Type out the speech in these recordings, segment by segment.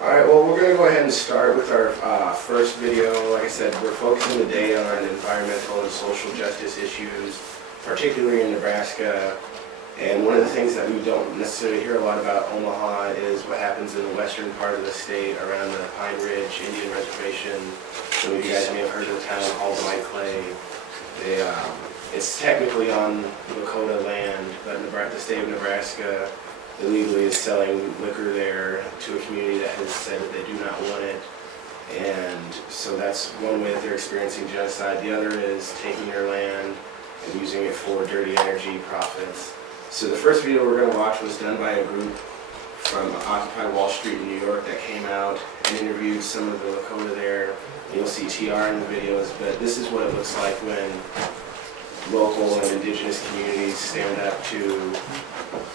Alright, well, we're going to go ahead and start with our first video. Like I said, we're focusing today on environmental and social justice issues, particularly in Nebraska. And one of the things that we don't necessarily hear a lot about Omaha is what happens in the western part of the state around the Pine Ridge Indian Reservation. Some of you guys may have heard of the town called White Clay. It's technically on Lakota land, but the state of Nebraska illegally is selling liquor there to a community that has said that they do not want it. And so that's one way that they're experiencing genocide. The other is taking their land and using it for dirty energy profits. So the first video we're going to watch was done by a group from Occupy Wall Street in New York that came out and interviewed some of the Lakota there. And you'll see TR in the videos, but this is what it looks like when local and indigenous communities stand up to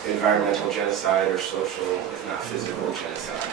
environmental genocide or social, if not physical, genocide.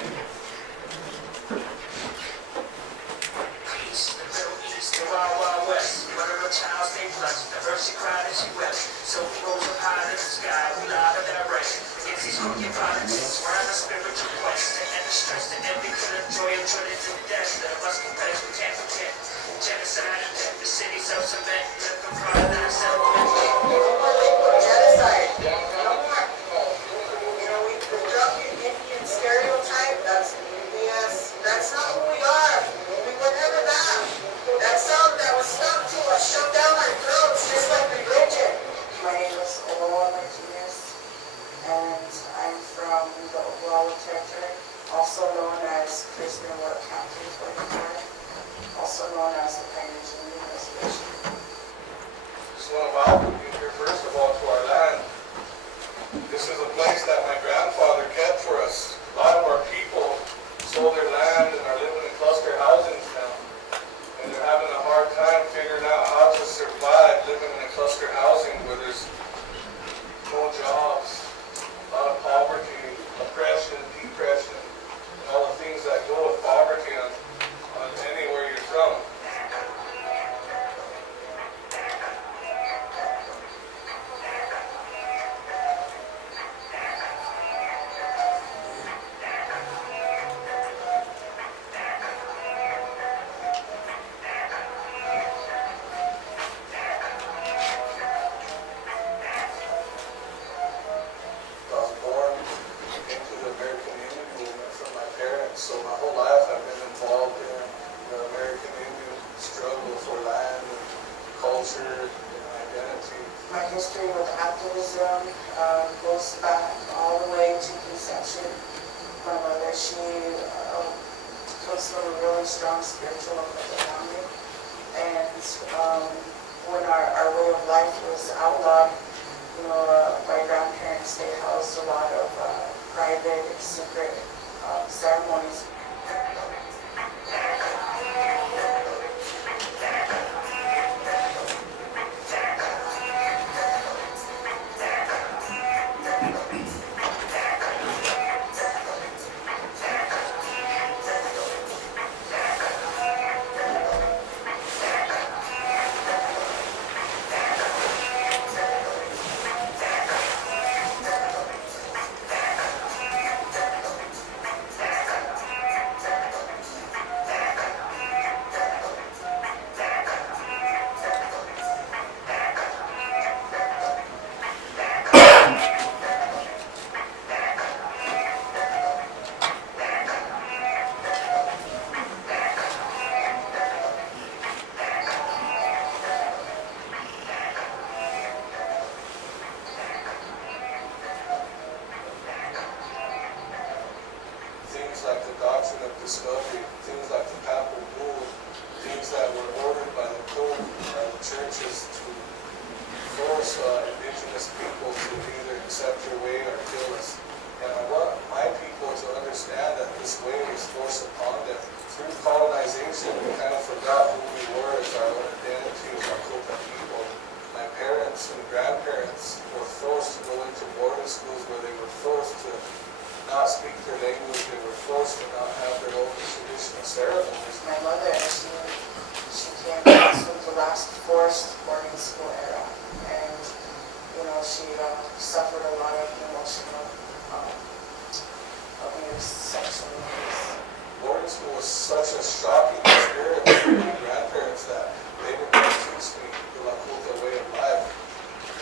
My history with activism goes back all the way to conception. My mother, she comes from a really strong spiritual family, and when our way of life was outlawed, my grandparents, they housed a lot of private, secret ceremonies. Discovery, things like the papal bull, things that were ordered by the Pope and the churches to force indigenous people to either accept their way or kill us. And I want my people to understand that this way was forced upon them. Through colonization, we kind of forgot who we were as our own identity as Lakota people. My parents and grandparents were forced to go into boarding schools where they were forced to not speak their language, they were forced to not have their own traditional ceremonies. My mother, she came from the last forced boarding school era, and she suffered a lot of emotional abuse, sexual abuse. was such a shocking experience for my grandparents that they were going to teach me the Lakota way of life.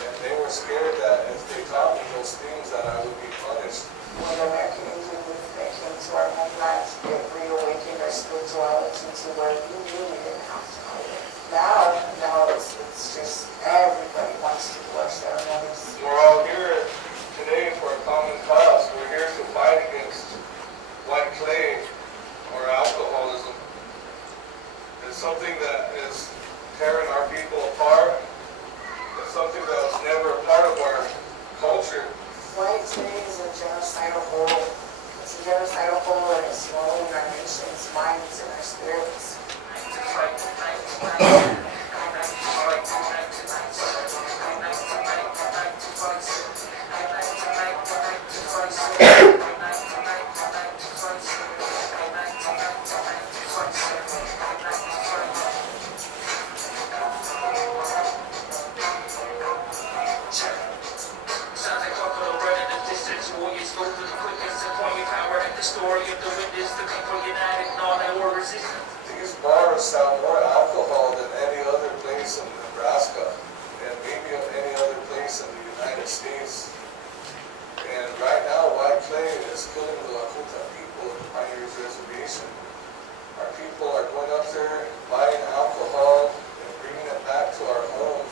And they were scared that if they taught me those things that I would be punished. When the American Indian movement came to our homeland, it reawakened our spirituality to where we really didn't have to know it. Now it's just everybody wants to do our ceremonies. We're all here today for a common cause. We're here to fight against white clay or alcoholism. It's something that is tearing our people apart. It's something that was never a part of our culture. White clay is a genocidal hole. It's a genocidal hole and it's swallowing our nation's minds and our spirits. These bars sell more alcohol than any other place in Nebraska and maybe any other place in the United States. And right now, white clay is killing the Lakota people in the Pioneers Reservation. Our people are going up there and buying alcohol and bringing it back to our home,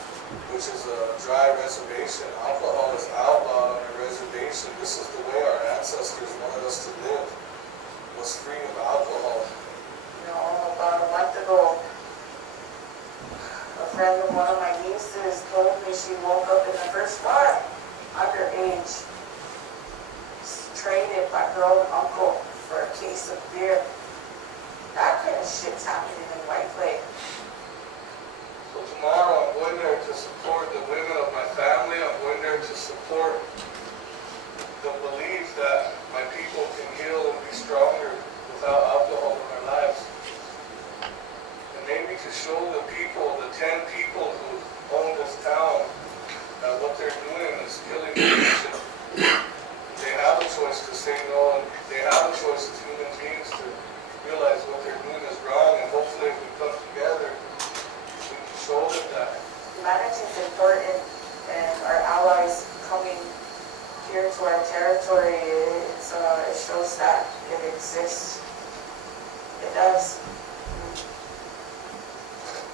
which is a dry reservation. Alcohol is outlawed on a reservation. This is the way our ancestors wanted us to live, was free of alcohol. About a month ago, a friend of one of my nieces told me she woke up in the first bar, underage, traded by her own uncle for a case of beer. That kind of shit's happening in White Clay. So tomorrow I'm going there to support the women of my family. I'm going there to support the belief that my people can heal and be stronger without alcohol in their lives. And maybe to show the people, the 10 people who own this town, that what they're doing is killing the nation. They have a choice to say no, and they have a choice as human beings to realize what they're doing is wrong, and hopefully if we come together, we can show them that. Humanity is important, and our allies coming here to our territory, it shows that it exists. It does.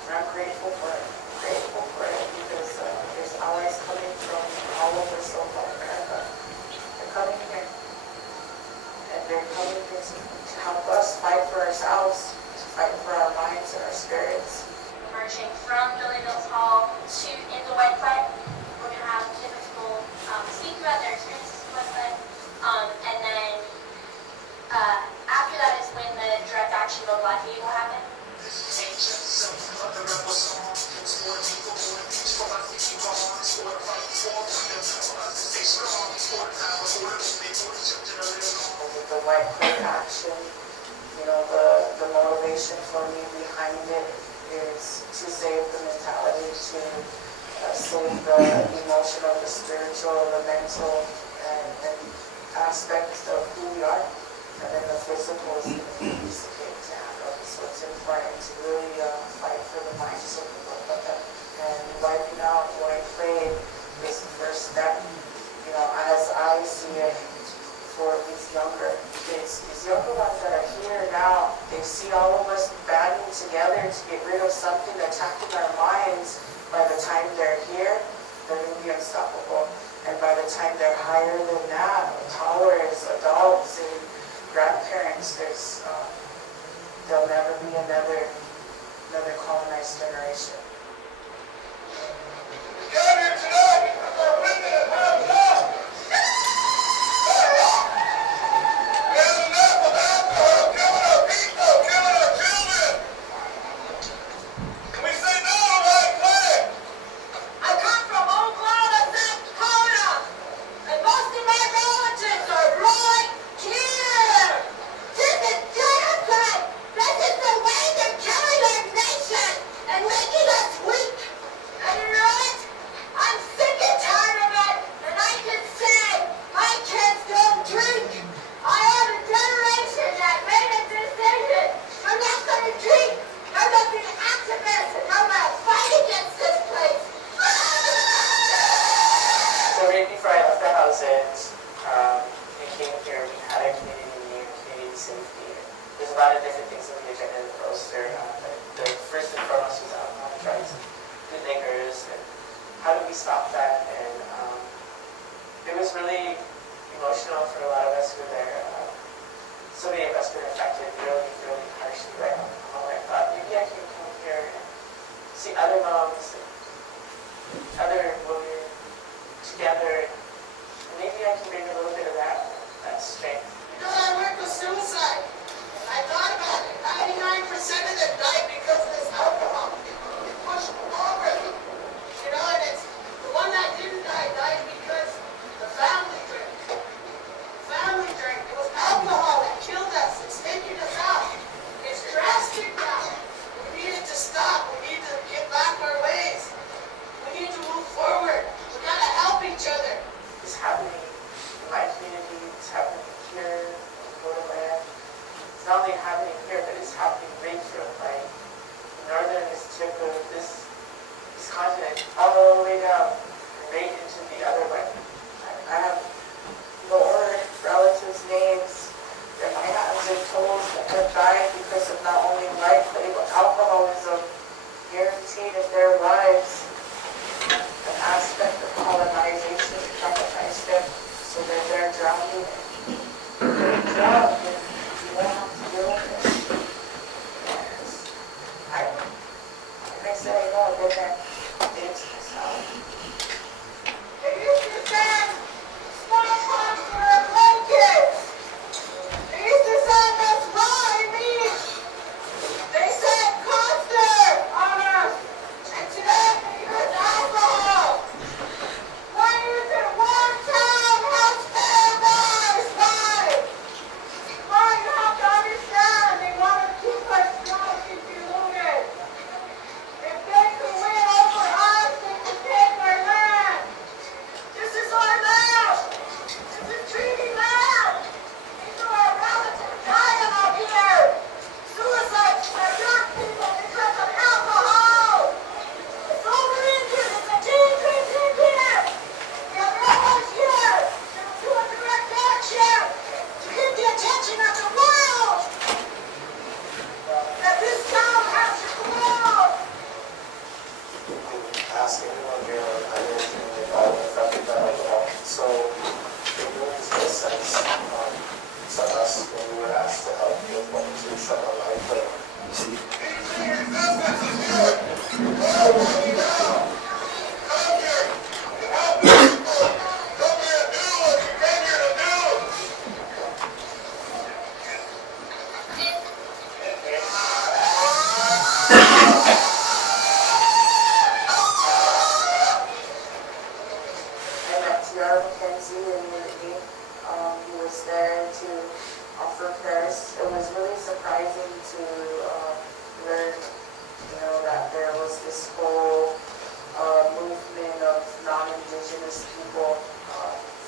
And I'm grateful for it. Because there's allies coming from all over South America. They're coming here. And they're coming here to help us fight for ourselves, to fight for our minds and our spirits. Marching from Billy Mills Hall to into White Clay. We're going to have different people speak about their experiences with White Clay. And then after that is when the direct action mobilization will happen. The White Clay action, the motivation for me behind it is to save the mentality, to save the emotional, the spiritual, the mental, and aspects of who we are. And then the physical is going to be a piece of cake to handle. So it's important to really fight for the minds of people. And wiping out White Clay is the first step. As I see it, for these younger kids, these younger ones that are here now, they see all of us banding together to get rid of something attacking our minds. By the time they're here, they're going to be unstoppable. And by the time they're higher than that, taller as adults and grandparents, there'll never be another colonized generation. Get here tonight! Witness, hands up! We have enough of alcohol killing our people, killing our children! Can we say no to White Clay? I come from Oklahoma, South Dakota, and most of my relatives are right here. This is genocide. This is the way they're killing our nation and making us a lot of different things on the agenda in the poster. The first and foremost was alcohol, drugs, bootleggers, and how do we stop that? And it was really emotional for a lot of us who were there. So many of us were affected really, really harshly by alcohol. I thought maybe I can come here and see other moms and other women together, and maybe I can bring a little bit of that strength. You know, I work with suicide. I thought about it. 99% of them died because of this alcohol. It pushed them over. You know, and it's the one that didn't die died because the family drank. Family drank. It was alcohol that killed us. It's taking us out. It's drastic now. We need it to stop. We need to get back our ways. We need to move forward. We gotta help each other. It's happening in my community, it's happening here in Borderland. It's not only happening here, but it's happening right through like northern tip of this continent, all the way down, and right into the other one. I have more relatives' names that my hands are told that have died because of not only life, but alcoholism guaranteed in their lives. An aspect of colonization traumatized them so that they're drowning. They're drowned and you don't have to deal with it. Like I said, I know I've been there. It's myself. They used to send smallpox to our grandkids. They used to send us raw meat. They sent custard on us. And today they use alcohol. Why is it one town has paradise? Why? Why you have to understand they want to keep us drunk and deluded. If they could win over us, they could take our land. This is our land. This is treaty land. These are our relatives dying out here. Suicides are young people because of alcohol. It's over Indian. It's a dangerous Indian. The Americans here to do a direct action to get the attention of the world that this town has to close. Ask anyone here on anything about affected by alcohol. So it really is a sense to us when we were asked to help with what was being said on my plate. I met T.R. McKenzie immediately. He was there to offer prayers. It was really surprising to learn, that there was this whole movement of non-Indigenous people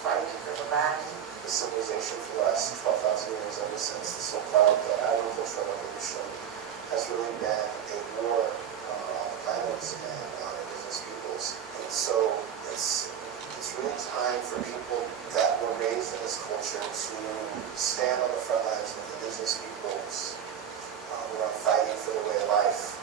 fighting for the land. The civilization for the last 12,000 years, ever since the so-called agricultural revolution, has really been a war on the planet and on indigenous peoples. And so it's really time for people that were raised in this culture to stand on the front lines with indigenous peoples who are fighting for the way of life.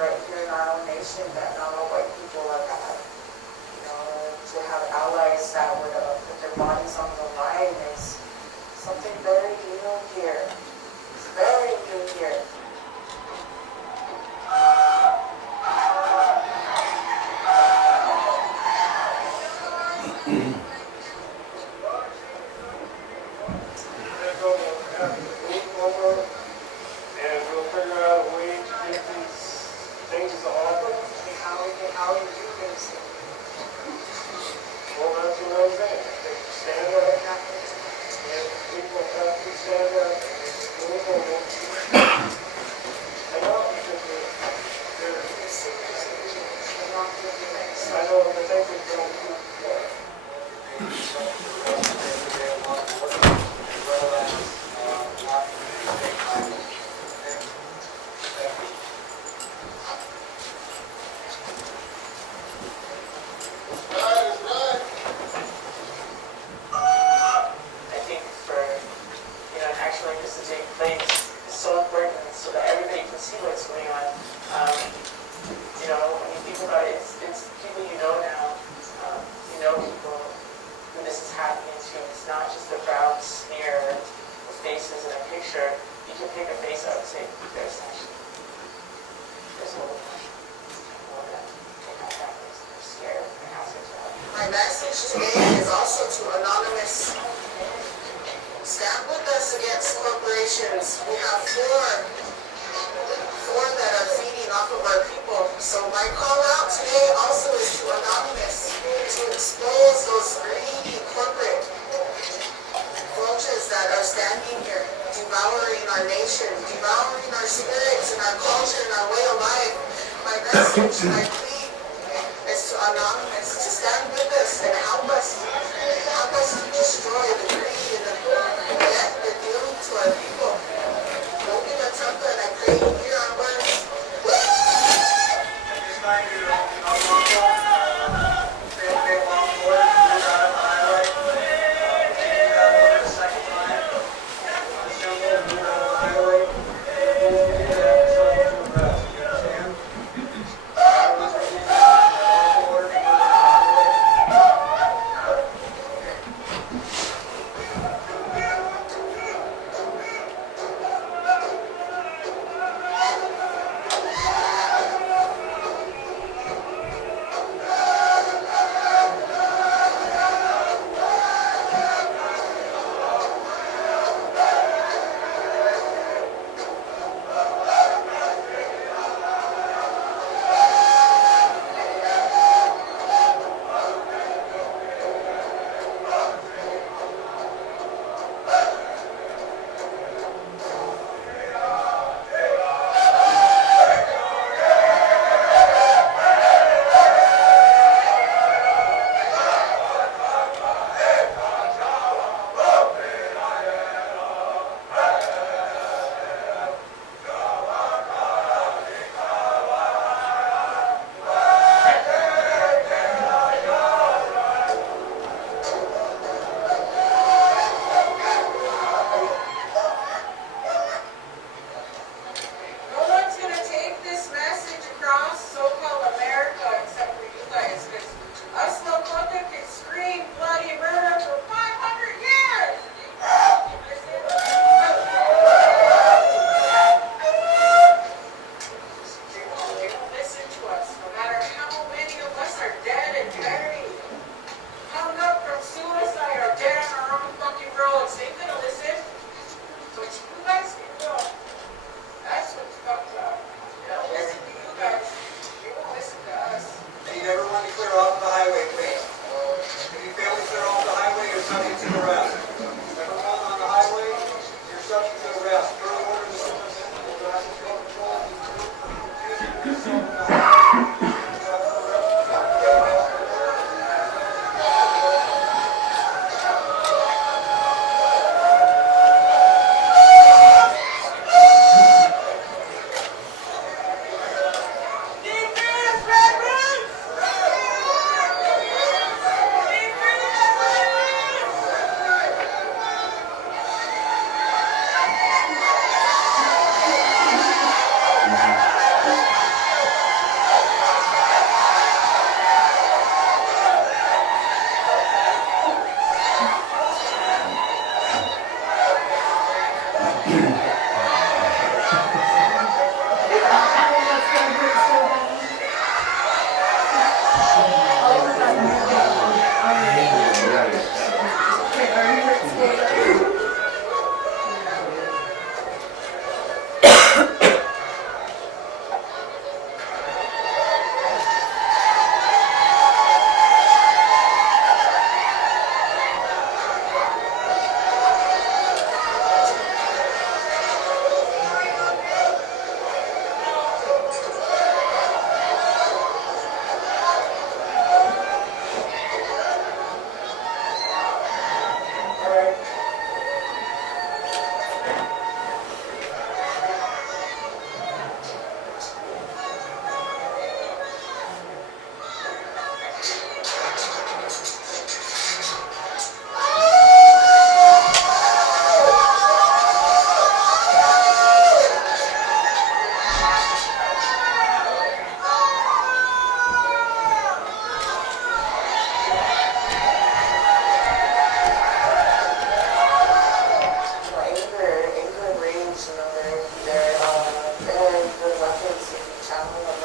right here in our own nation that not all white people are bad. You know, to have allies that would put their bodies on the line is something very new here. It's very new here. And we'll figure out a way to get these things off. How we do things. Well, that's what I'm saying. They stand up, and people have to stand up and move over. I know, because they're I know, but they could go too far. I think for an action like this to take place is so important so that everybody can see what's going on. When you think about it, it's people you know now. You know people who this is happening to. It's not just a brown smear with faces in a picture. You can pick a face out and say, there's a little that they're scared. My message today is also to Anonymous. Stand with us against corporations. We have four that are feeding off of our people. So my call out today also is to Anonymous to expose those greedy corporate vultures that are standing here, devouring our nation, devouring our spirits and our culture and our way of life. My message, my plea is to Anonymous to stand with us and help us to destroy the greed and the death they're doing to our people. Don't give a temper, and I pray you hear our words.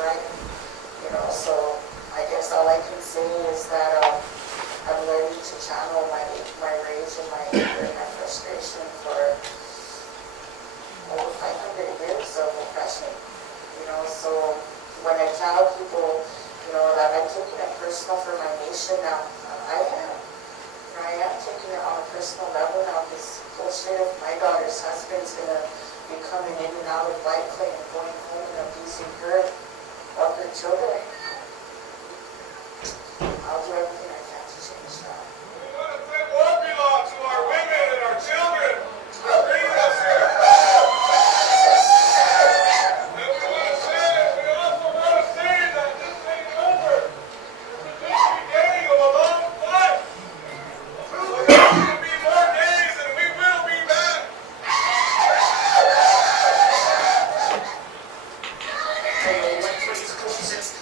right. You know, so I guess all I can say is that I'm ready to channel my rage and my anger and my frustration for over 500 years of oppression. You know, so when I tell people, you know, that I'm taking it personal for my nation now, I am. You know, I am taking it on a personal level now. This bullshit of my daughter's husband's gonna be coming in and out of white clay and going home and abusing her or her children. I'll do everything I can to change that. We want to say what belongs to our women and our children. They're bringing us here. And we want to say, we also want to say that this ain't over. This is just the beginning of a long fight. There's going to be more days and we will be back.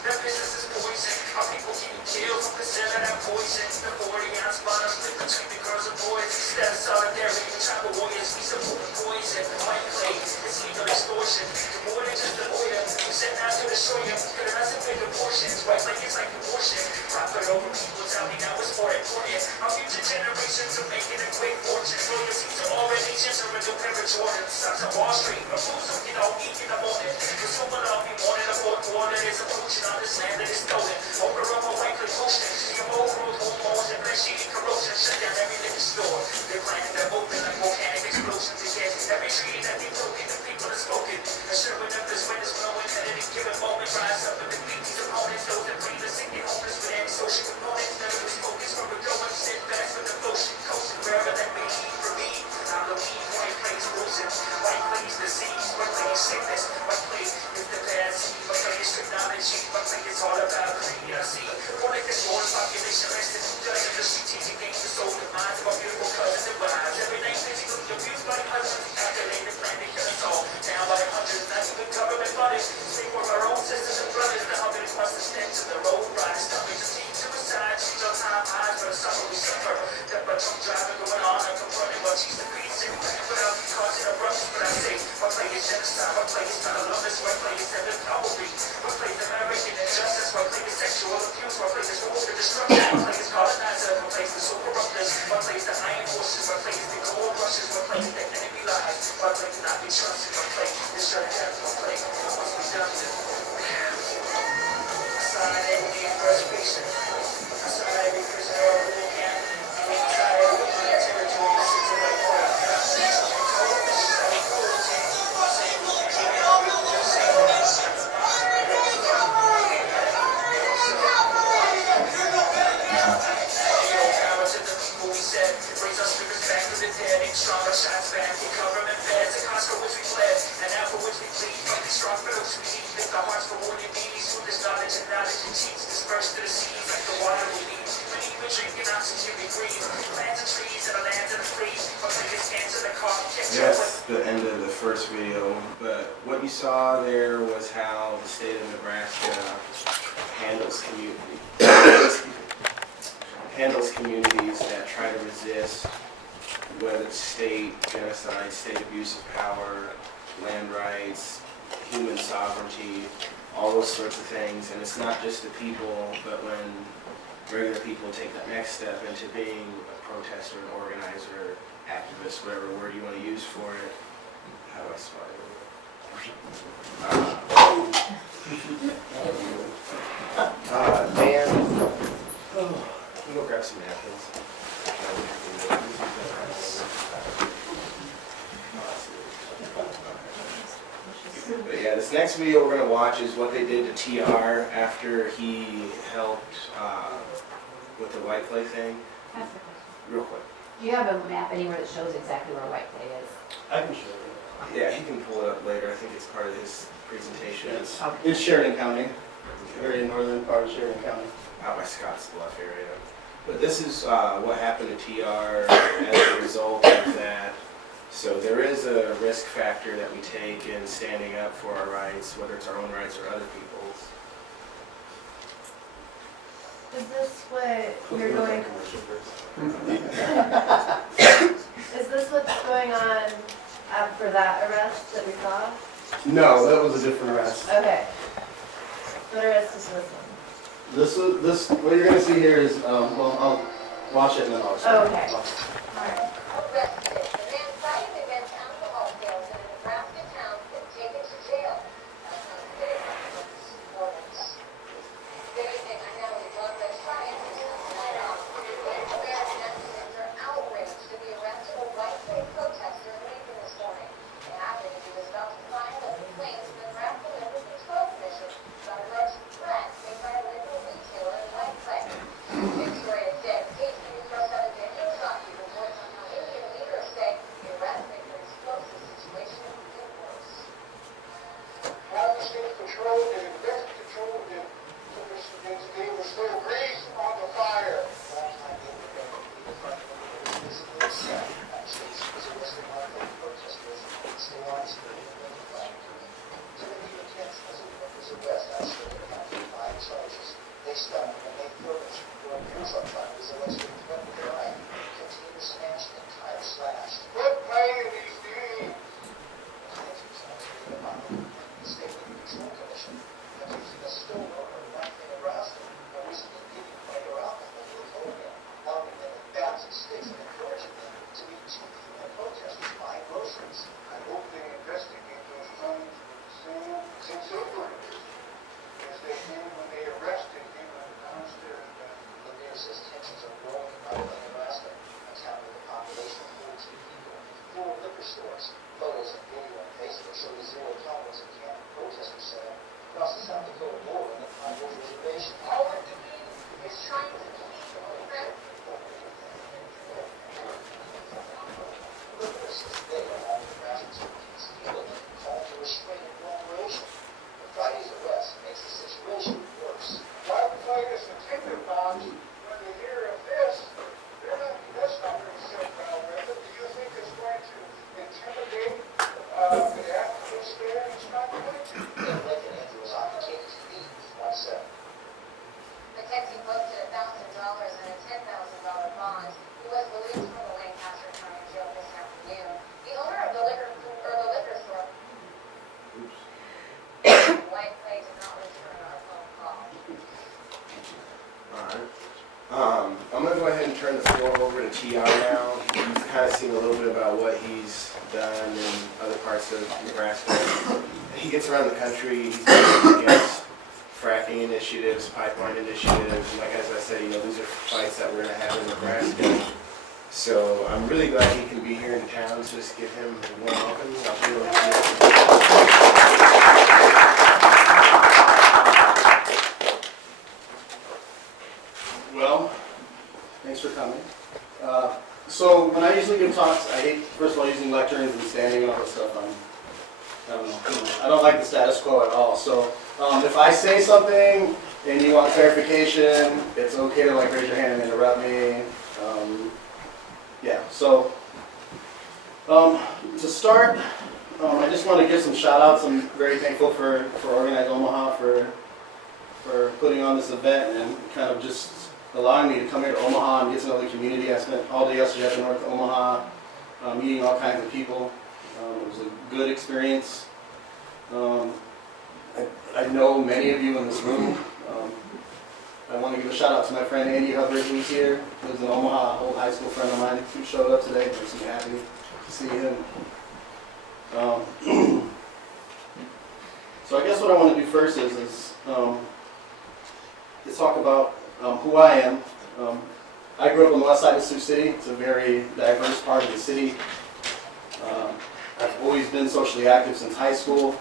That business is poison. Our people getting killed from the center of that poison. The 40-ounce bottom split between the girls and boys. Instead of solidarity, the tribal warriors, we support the poison. White clay, it's legal extortion. You're more than just a lawyer. You sent out to destroy you. Could have us in bigger portions. White clay is like abortion. Profit over people, tell me now it's more important. Our future generations are making a quick fortune. Loyalty to all religions are a new pair of Jordans. Sons of Wall Street, a food so you don't eat in the morning. Consume a love, you wanted a fourth quarter. There's a pollution on this land that is stolen. Over a white clay potion. Your whole world, hormones, and flesh-eating corrosion. Shut down every liquor store. They're planning to open like volcanic explosions again. Every tree that they broken, the people are smoking. And sure enough, this wind is blowing. At any given moment, rise up and defeat these opponents. Those that bring the sick and homeless with any social components. None of this focus from a growing sit fast with the motion. Coasting wherever that may be for me. I'm the weed, white clay's poison. White clay's disease, white clay's sickness. White clay is the bad seed. White clay is technology. White clay is all about greed. I see. One like this world's population resting. Judging the strategic games to soul the minds of our beautiful cousins and wives. Every night physically abused by husbands. Calculated plan to kill us all. Down by hundreds, not even government funded. Stay for our own sisters and brothers. The hundreds must have stepped to the road. Riders, stomachs, and team suicide. Change our time eyes for the summer we suffer. That by drunk driving going on and confronting what she's the peace. And without causing eruptions, but I say, what play is genocide, what play is not a loveless, what play is heaven poverty, what play is American injustice, what play is sexual abuse, what play is war and destruction, what play is colonizer, what play is the super corruptors, what play is the iron forces, what play is the gold rushes, what play is the enemy lies, what play is not be trusted, what play is shut down, what play must be done to. I saw that enemy in frustration. I saw every prisoner of war camp. I saw every Indian territory sits in my court. Stronger shots back, the government feds, the cost for which we fled, and now for which we plead. From these strong fiddles we need, lift our hearts for warning needs. Through this knowledge and teach, dispersed to the seas like the water we need. We need to drink and oxygen we breathe. Plants and trees and the lands and the free. But like this cancer, the car, That's the end of the first video, but what you saw there was how the state of Nebraska handles communities that try to resist, whether it's state genocide, state abuse of power, land rights, human sovereignty, all those sorts of things. And it's not just the people, but when regular people take that next step into being a protester, an organizer, activist, whatever word you want to use for it. How do I spell it? Dan, you go grab some napkins. But yeah, this next video we're going to watch is what they did to TR after he helped with the white clay thing. Real quick. Do you have a map anywhere that shows exactly where White Clay is? I can show you. Yeah, he can pull it up later. I think it's part of his presentation. It's Sheridan County, very northern part of Sheridan County. Out by Scotts Bluff area. But this is what happened to TR as a result of that. So there is a risk factor that we take in standing up for our rights, whether it's our own rights or other people's. Is this what you're going? Is this what's going on after that arrest that we saw? No, that was a different arrest. Okay. What are us to listen? This, what you're gonna see here is, well, I'll watch it and then I'll explain. Oh, okay. Alright. Arrested. The man cited against alcohol sales in a Nebraska town and taken to jail. That's not today. Performance. Good evening. I'm Natalie Blood, Red Science. American activists are outraged to the arrest of a white-face protester in Lincoln this morning. It happened as he was about to file a complaint to the Nebraska Liquor Control Commission about alleged threats made by a liquor retailer in White. Victoria said, Page News Press 7 Daniel Shockey reports on how Indian leaders say the arrest makes an explosive situation even worse. While the state control and best control and they were still grease on the fire. Last time they were going to be the front of the visibly set. States was arrested by the protesters and still on screen and the flag. Timothy McKenzie was arrested on state county 5 charges. They stopped and they furnished for a news on time was allegedly threatened their life. Continued to smash and entire slashed. Quit playing these games. The State Liquor Control Commission accusing a store owner of White Nebraska of recently giving away their alcohol to the program, helping them with bags and sticks and encouraging them to be cheeky and protesters buying groceries. I hope they investigate those claims with the same sincerity as they did when they arrested him downstairs. The mayor says tensions are growing in White Nebraska, a town with a population of 14 people, 4 liquor stores. Photos and video on Facebook show the zero tolerance and camp protesters set up across the South Dakota border on the Pine Bluff Reservation. All we're doing is trying to keep them. Liquorists says they, along with Nebraskans who keep stealing them, call to restrain agglomeration. But Friday's arrest makes the situation worse. White Titus and Tinderbox, when they hear of this, that's not going to sit well with it. Do you think it's going to intimidate the activists there? It's not going to. Then Lincoln Andrew was on the KTV 1-7. McKenzie posted $1,000 and a $10,000 bond. He was released from the Lancaster County Jail this afternoon. The owner of the liquor store, White Clay, did not return our phone call. Alright. I'm gonna go ahead and turn the floor over to TR now. You've kind of seen a little bit about what he's done in other parts of Nebraska. He gets around the country, he's working against fracking initiatives, pipeline initiatives, and like as I said, these are fights that we're gonna have in Nebraska. So I'm really glad he can be here in town, so just give him a warm welcome. I'll turn it over to you. Well, thanks for coming. So when I usually give talks, I hate, first of all, using lecterns and standing and all that stuff. I don't know. I don't like the status quo at all. So if I say something and you want clarification, it's okay to raise your hand and interrupt me. Yeah. So to start, I just want to give some shout outs. I'm very thankful for Organize Omaha for putting on this event and kind of just allowing me to come here to Omaha and get to know the community. I spent all day yesterday up in North Omaha, meeting all kinds of people. It was a good experience. I know many of you in this room. I want to give a shout out to my friend Andy Hubbard, who's here. He lives in Omaha, an old high school friend of mine who showed up today. Makes me happy to see him. So I guess what I want to do first is to talk about who I am. I grew up on the west side of Sioux City. It's a very diverse part of the city. I've always been socially active since high school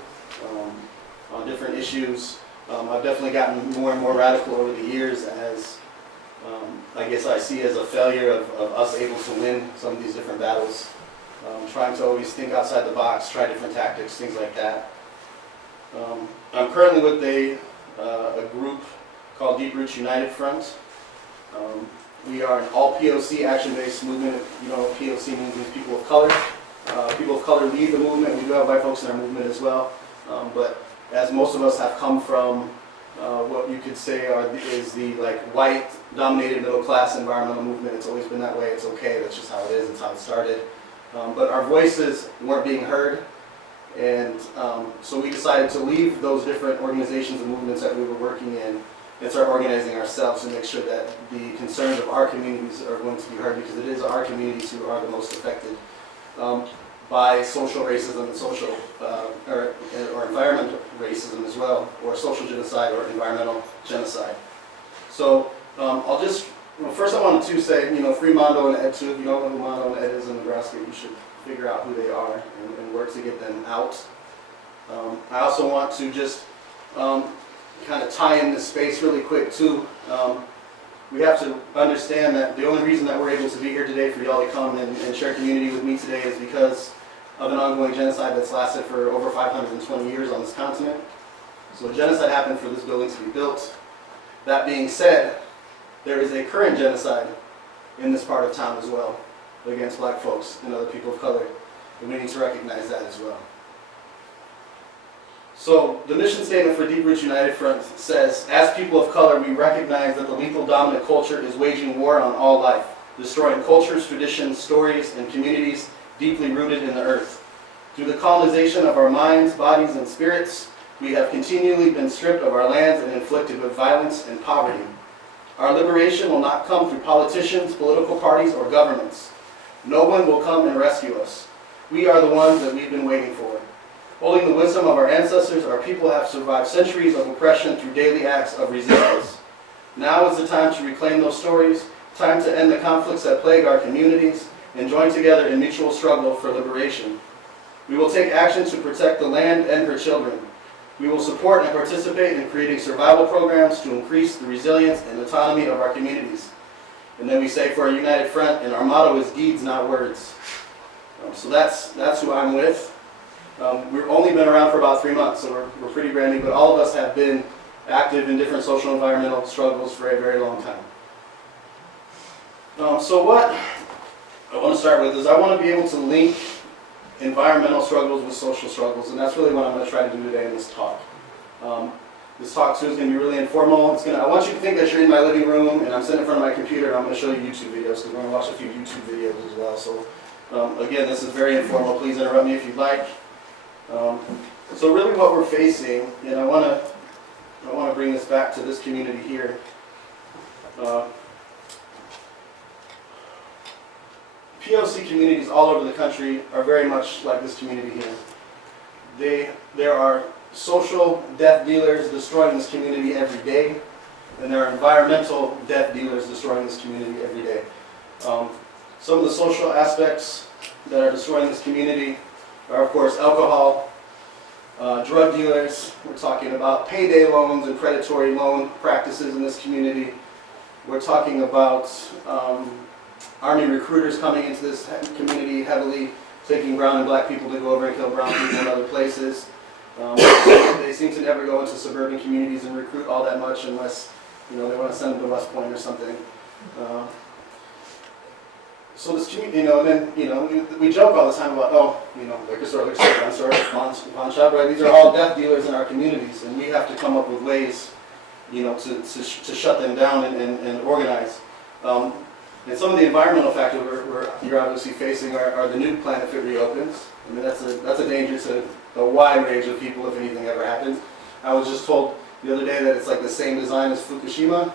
on different issues. I've definitely gotten more and more radical over the years as I guess I see as a failure of us able to win some of these different battles. Trying to always think outside the box, try different tactics, things like that. I'm currently with a group called Deep Roots United Front. We are an all POC action-based movement. POC means people of color. People of color lead the movement. We do have white folks in our movement as well. But as most of us have come from what you could say is the white-dominated middle-class environmental movement. It's always been that way. It's okay. That's just how it is. It's how it started. But our voices weren't being heard. And so we decided to leave those different organizations and movements that we were working in and start organizing ourselves to make sure that the concerns of our communities are going to be heard, because it is our communities who are the most affected by social racism and social or environmental racism as well, or social genocide or environmental genocide. So first I wanted to say, free Mondo and Ed too. If you don't know who Mondo and Ed is in Nebraska, you should figure out who they are and work to get them out. I also want to just kind of tie in this space really quick too. We have to understand that the only reason that we're able to be here today for y'all to come and share community with me today is because of an ongoing genocide that's lasted for over 520 years on this continent. So a genocide happened for this building to be built. That being said, there is a current genocide in this part of town as well against black folks and other people of color, and we need to recognize that as well. So the mission statement for Deep Roots United Front says, as people of color, we recognize that the lethal dominant culture is waging war on all life, destroying cultures, traditions, stories, and communities deeply rooted in the earth. Through the colonization of our minds, bodies, and spirits, we have continually been stripped of our lands and inflicted with violence and poverty. Our liberation will not come through politicians, political parties, or governments. No one will come and rescue us. We are the ones that we've been waiting for. Holding the wisdom of our ancestors, our people have survived centuries of oppression through daily acts of resistance. Now is the time to reclaim those stories, time to end the conflicts that plague our communities, and join together in mutual struggle for liberation. We will take action to protect the land and her children. We will support and participate in creating survival programs to increase the resilience and autonomy of our communities. And then we say for our United Front, and our motto is deeds, not words. So that's who I'm with. We've only been around for about 3 months, so we're pretty brand new, but all of us have been active in different social and environmental struggles for a very long time. So what I want to start with is I want to be able to link environmental struggles with social struggles, and that's really what I'm going to try to do today in this talk. This talk too is going to be really informal. I want you to think that you're in my living room and I'm sitting in front of my computer and I'm going to show you YouTube videos, because we're going to watch a few YouTube videos as well. So again, this is very informal. Please interrupt me if you'd like. So really what we're facing, and I want to bring this back to this community here. POC communities all over the country are very much like this community here. There are social death dealers destroying this community every day, and there are environmental death dealers destroying this community every day. Some of the social aspects that are destroying this community are, of course, alcohol, drug dealers. We're talking about payday loans and predatory loan practices in this community. We're talking about Army recruiters coming into this community heavily, taking brown and black people to go over and kill brown people in other places. They seem to never go into suburban communities and recruit all that much unless they want to send them to West Point or something. So this community, and then, we joke all the time about, liquor store, gun store, pawn shop, right? These are all death dealers in our communities, and we have to come up with ways, to shut them down and organize. And some of the environmental factors you're obviously facing are the nuke plant if it reopens. I mean, that's a danger to a wide range of people if anything ever happens. I was just told the other day that it's like the same design as Fukushima.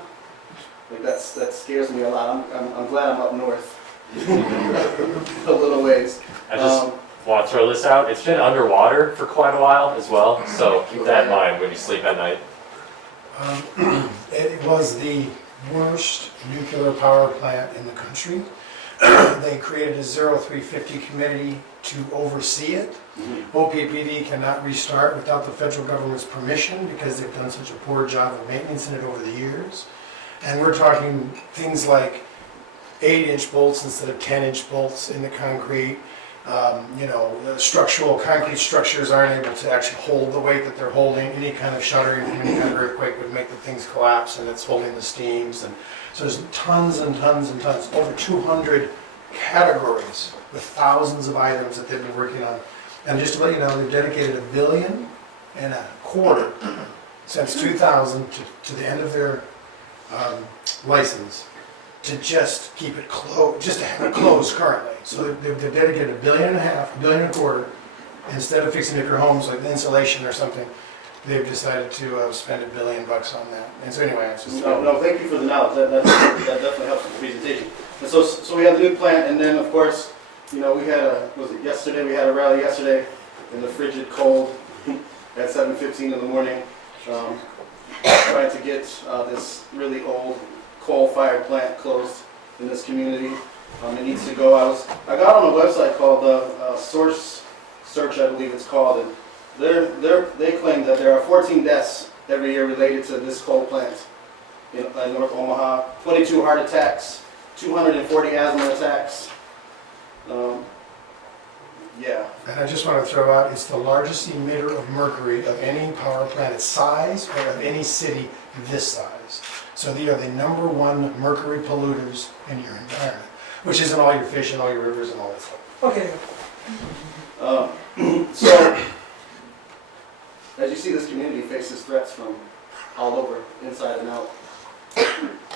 Like that scares me a lot. I'm glad I'm up north. A little ways. I just want to throw this out. It's been underwater for quite a while as well, so keep that in mind when you sleep at night. It was the worst nuclear power plant in the country. They created a 0350 committee to oversee it. OPPD cannot restart without the federal government's permission because they've done such a poor job of maintenance in it over the years. And we're talking things like 8-inch bolts instead of 10-inch bolts in the concrete. Structural concrete structures aren't able to actually hold the weight that they're holding. Any kind of shuddering from any kind of earthquake would make the things collapse, and it's holding the steams. And so there's tons and tons and tons, over 200 categories with thousands of items that they've been working on. And just to let you know, they've dedicated $1.25 billion since 2000 to the end of their license to just keep it closed, just to have it closed currently. So they've dedicated $1.5 billion, $1.25 billion instead of fixing their homes like insulation or something, they've decided to spend $1 billion on that. And so anyway, it's just. No, thank you for the knowledge. That definitely helps with the presentation. And so we have the new plant, and then of course, we had was it yesterday? We had a rally yesterday in the frigid cold at 7:15 in the morning, trying to get this really old coal-fired plant closed in this community. It needs to go. I got on a website called Source Search, I believe it's called, and they claim that there are 14 deaths every year related to this coal plant in North Omaha, 22 heart attacks, 240 asthma attacks. Yeah. And I just want to throw out, it's the largest emitter of mercury of any power plant its size or of any city this size. So they are the #1 mercury polluters in your environment, which isn't all your fish and all your rivers and all that stuff. Okay. So, as you see, this community faces threats from all over, inside and out.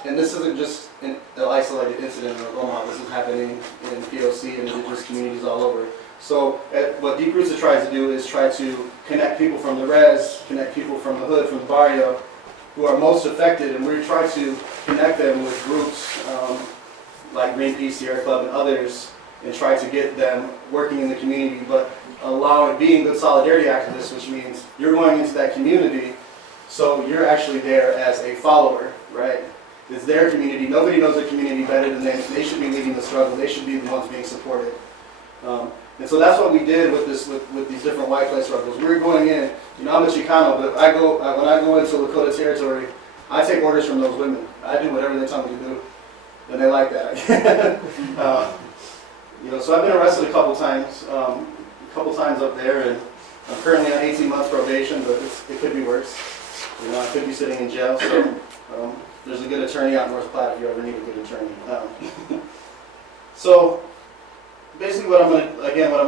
And this isn't just an isolated incident in Omaha. This is happening in POC and indigenous communities all over. So what Deep Roots tries to do is try to connect people from the res, connect people from the hood, from the barrio, who are most affected, and we try to connect them with groups like Greenpeace, Sierra Club, and others, and try to get them working in the community, but being good solidarity activists, which means you're going into that community, so you're actually there as a follower, right? It's their community. Nobody knows their community better than them. They should be leading the struggle. They should be the ones being supported. And so that's what we did with these different white clay struggles. We were going in, I'm a Chicano, but when I go into Lakota territory, I take orders from those women. I do whatever they tell me to do, and they like that. So I've been arrested a couple times up there, and I'm currently on 18 months probation, but it could be worse. I could be sitting in jail. So there's a good attorney out in North Platte if you ever need a good attorney. So basically, what I'm going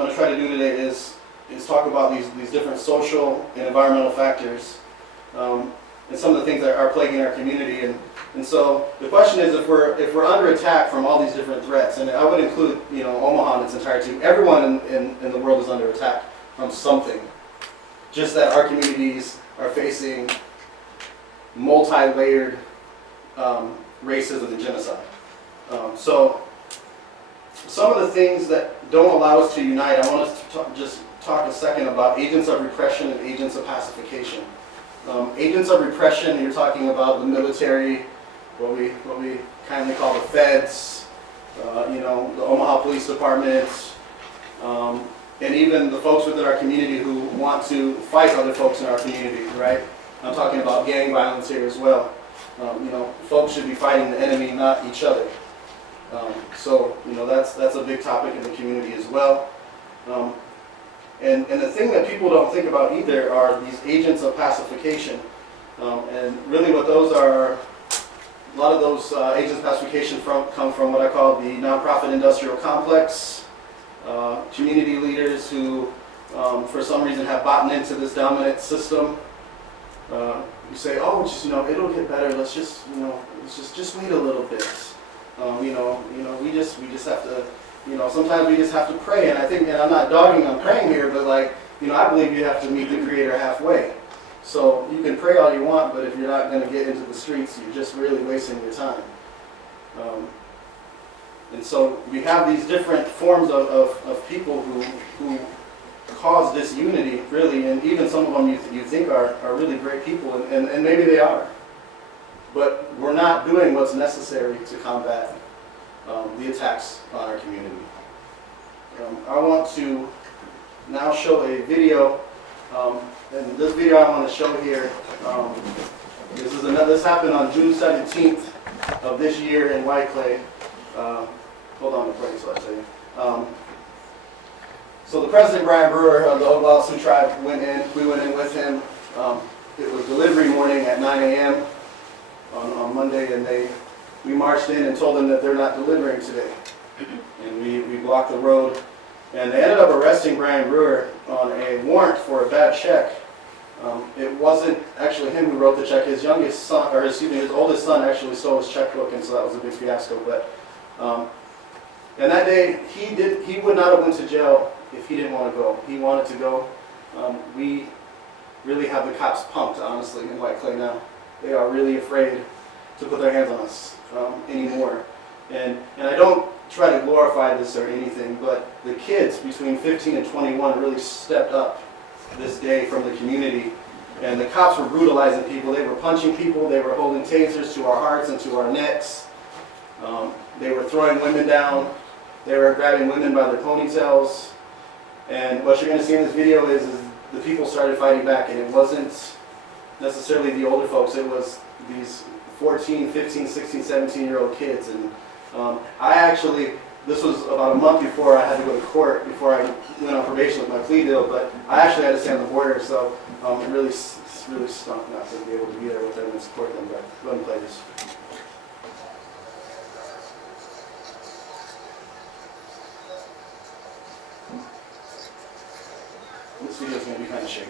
to try to do today is talk about these different social and environmental factors, and some of the things that are plaguing our community. And so the question is, if we're under attack from all these different threats, and I would include Omaha in its entirety. Everyone in the world is under attack from something. Just that our communities are facing multi-layered racism and genocide. So some of the things that don't allow us to unite, I want us to just talk a second about agents of repression and agents of pacification. Agents of repression, you're talking about the military, what we kindly call the feds, the Omaha Police Department, and even the folks within our community who want to fight other folks in our community, right? I'm talking about gang violence here as well. Folks should be fighting the enemy, not each other. So that's a big topic in the community as well. And the thing that people don't think about either are these agents of pacification. And really what those are, a lot of those agents of pacification come from what I call the nonprofit industrial complex. Community leaders who, for some reason, have bought into this dominant system. You say, oh, it'll get better. Let's just wait a little bit. We just have to, sometimes we just have to pray. And I think, and I'm not dogging on praying here, but I believe you have to meet the Creator halfway. So you can pray all you want, but if you're not going to get into the streets, you're just really wasting your time. And so we have these different forms of people who cause disunity, really, and even some of them you think are really great people, and maybe they are. But we're not doing what's necessary to combat the attacks on our community. I want to now show a video, and this video I want to show here, this happened on June 17th of this year in White Clay. Hold on before I tell you. So the President Brian Brewer of the Oglala Sioux Tribe went in. We went in with him. It was delivery morning at 9 a.m. on Monday, and we marched in and told them that they're not delivering today. And we blocked the road. And they ended up arresting Brian Brewer on a warrant for a bad check. It wasn't actually him who wrote the check. His oldest son actually stole his checkbook, and so that was a big fiasco. But and that day he would not have went to jail if he didn't want to go. He wanted to go. We really have the cops pumped, honestly, in White Clay now. They are really afraid to put their hands on us anymore. And I don't try to glorify this or anything, but the kids between 15 and 21 really stepped up this day from the community. And the cops were brutalizing people. They were punching people. They were holding tasers to our hearts and to our necks. They were throwing women down. They were grabbing women by their ponytails. And what you're going to see in this video is the people started fighting back. And it wasn't necessarily the older folks. It was these 14, 15, 16, 17-year-old kids. And this was about a month before I had to go to court, before I went on probation with my plea deal, but I actually had to stay on the border, so it really stunk not to be able to be there with them and support them, but go ahead and play this. This video is going to be kind of shaky.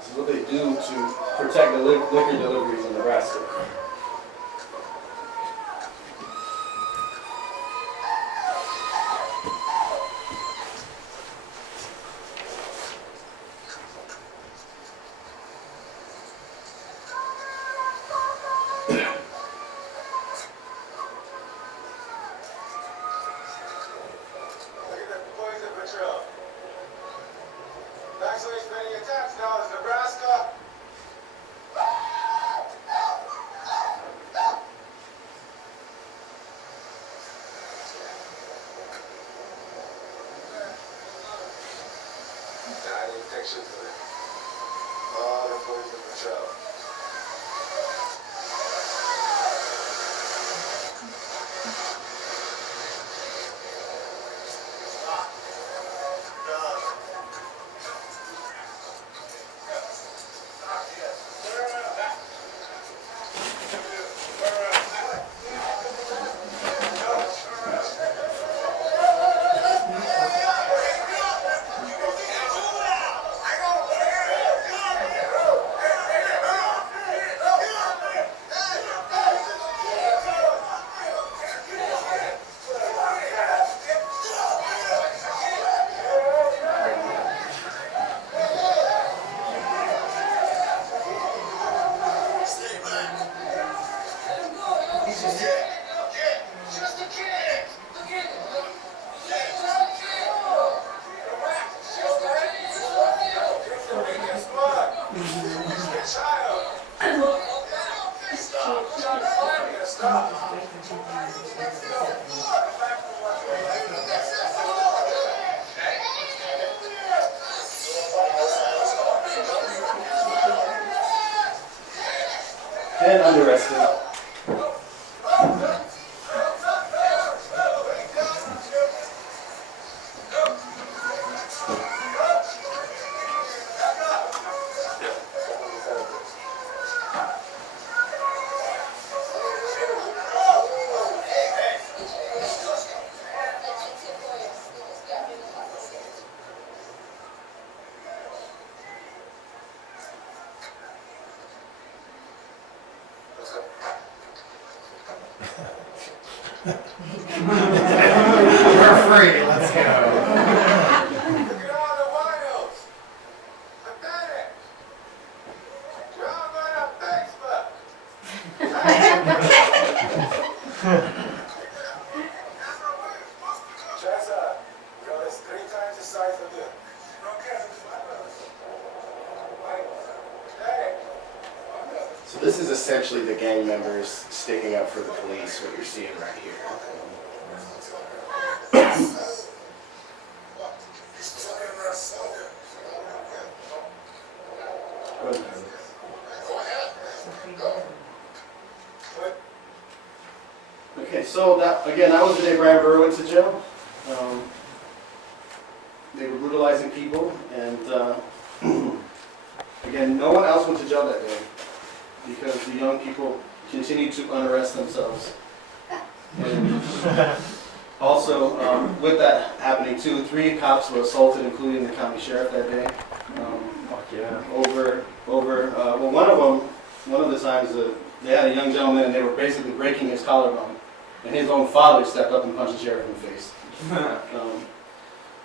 This is what they do to protect the liquor deliveries in Nebraska. Actually, spending your tax dollars, Nebraska. I need pictures of it. All the police and patrol. And under arrested. We're free, let's go. Look at all the winos. Pathetic. You're all going on Facebook. Tressa, girl is 3 times the size of you. So this is essentially the gang members sticking up for the police, what you're seeing right here. Okay, so that was the day Brian Burr went to jail. They were brutalizing people, and Again, no one else went to jail that day because the young people continued to unarrest themselves. And also, with that happening too, 3 cops were assaulted, including the county sheriff that day. Fuck yeah. Well, one of the times they had a young gentleman and they were basically breaking his collarbone, and his own father stepped up and punched the sheriff in the face.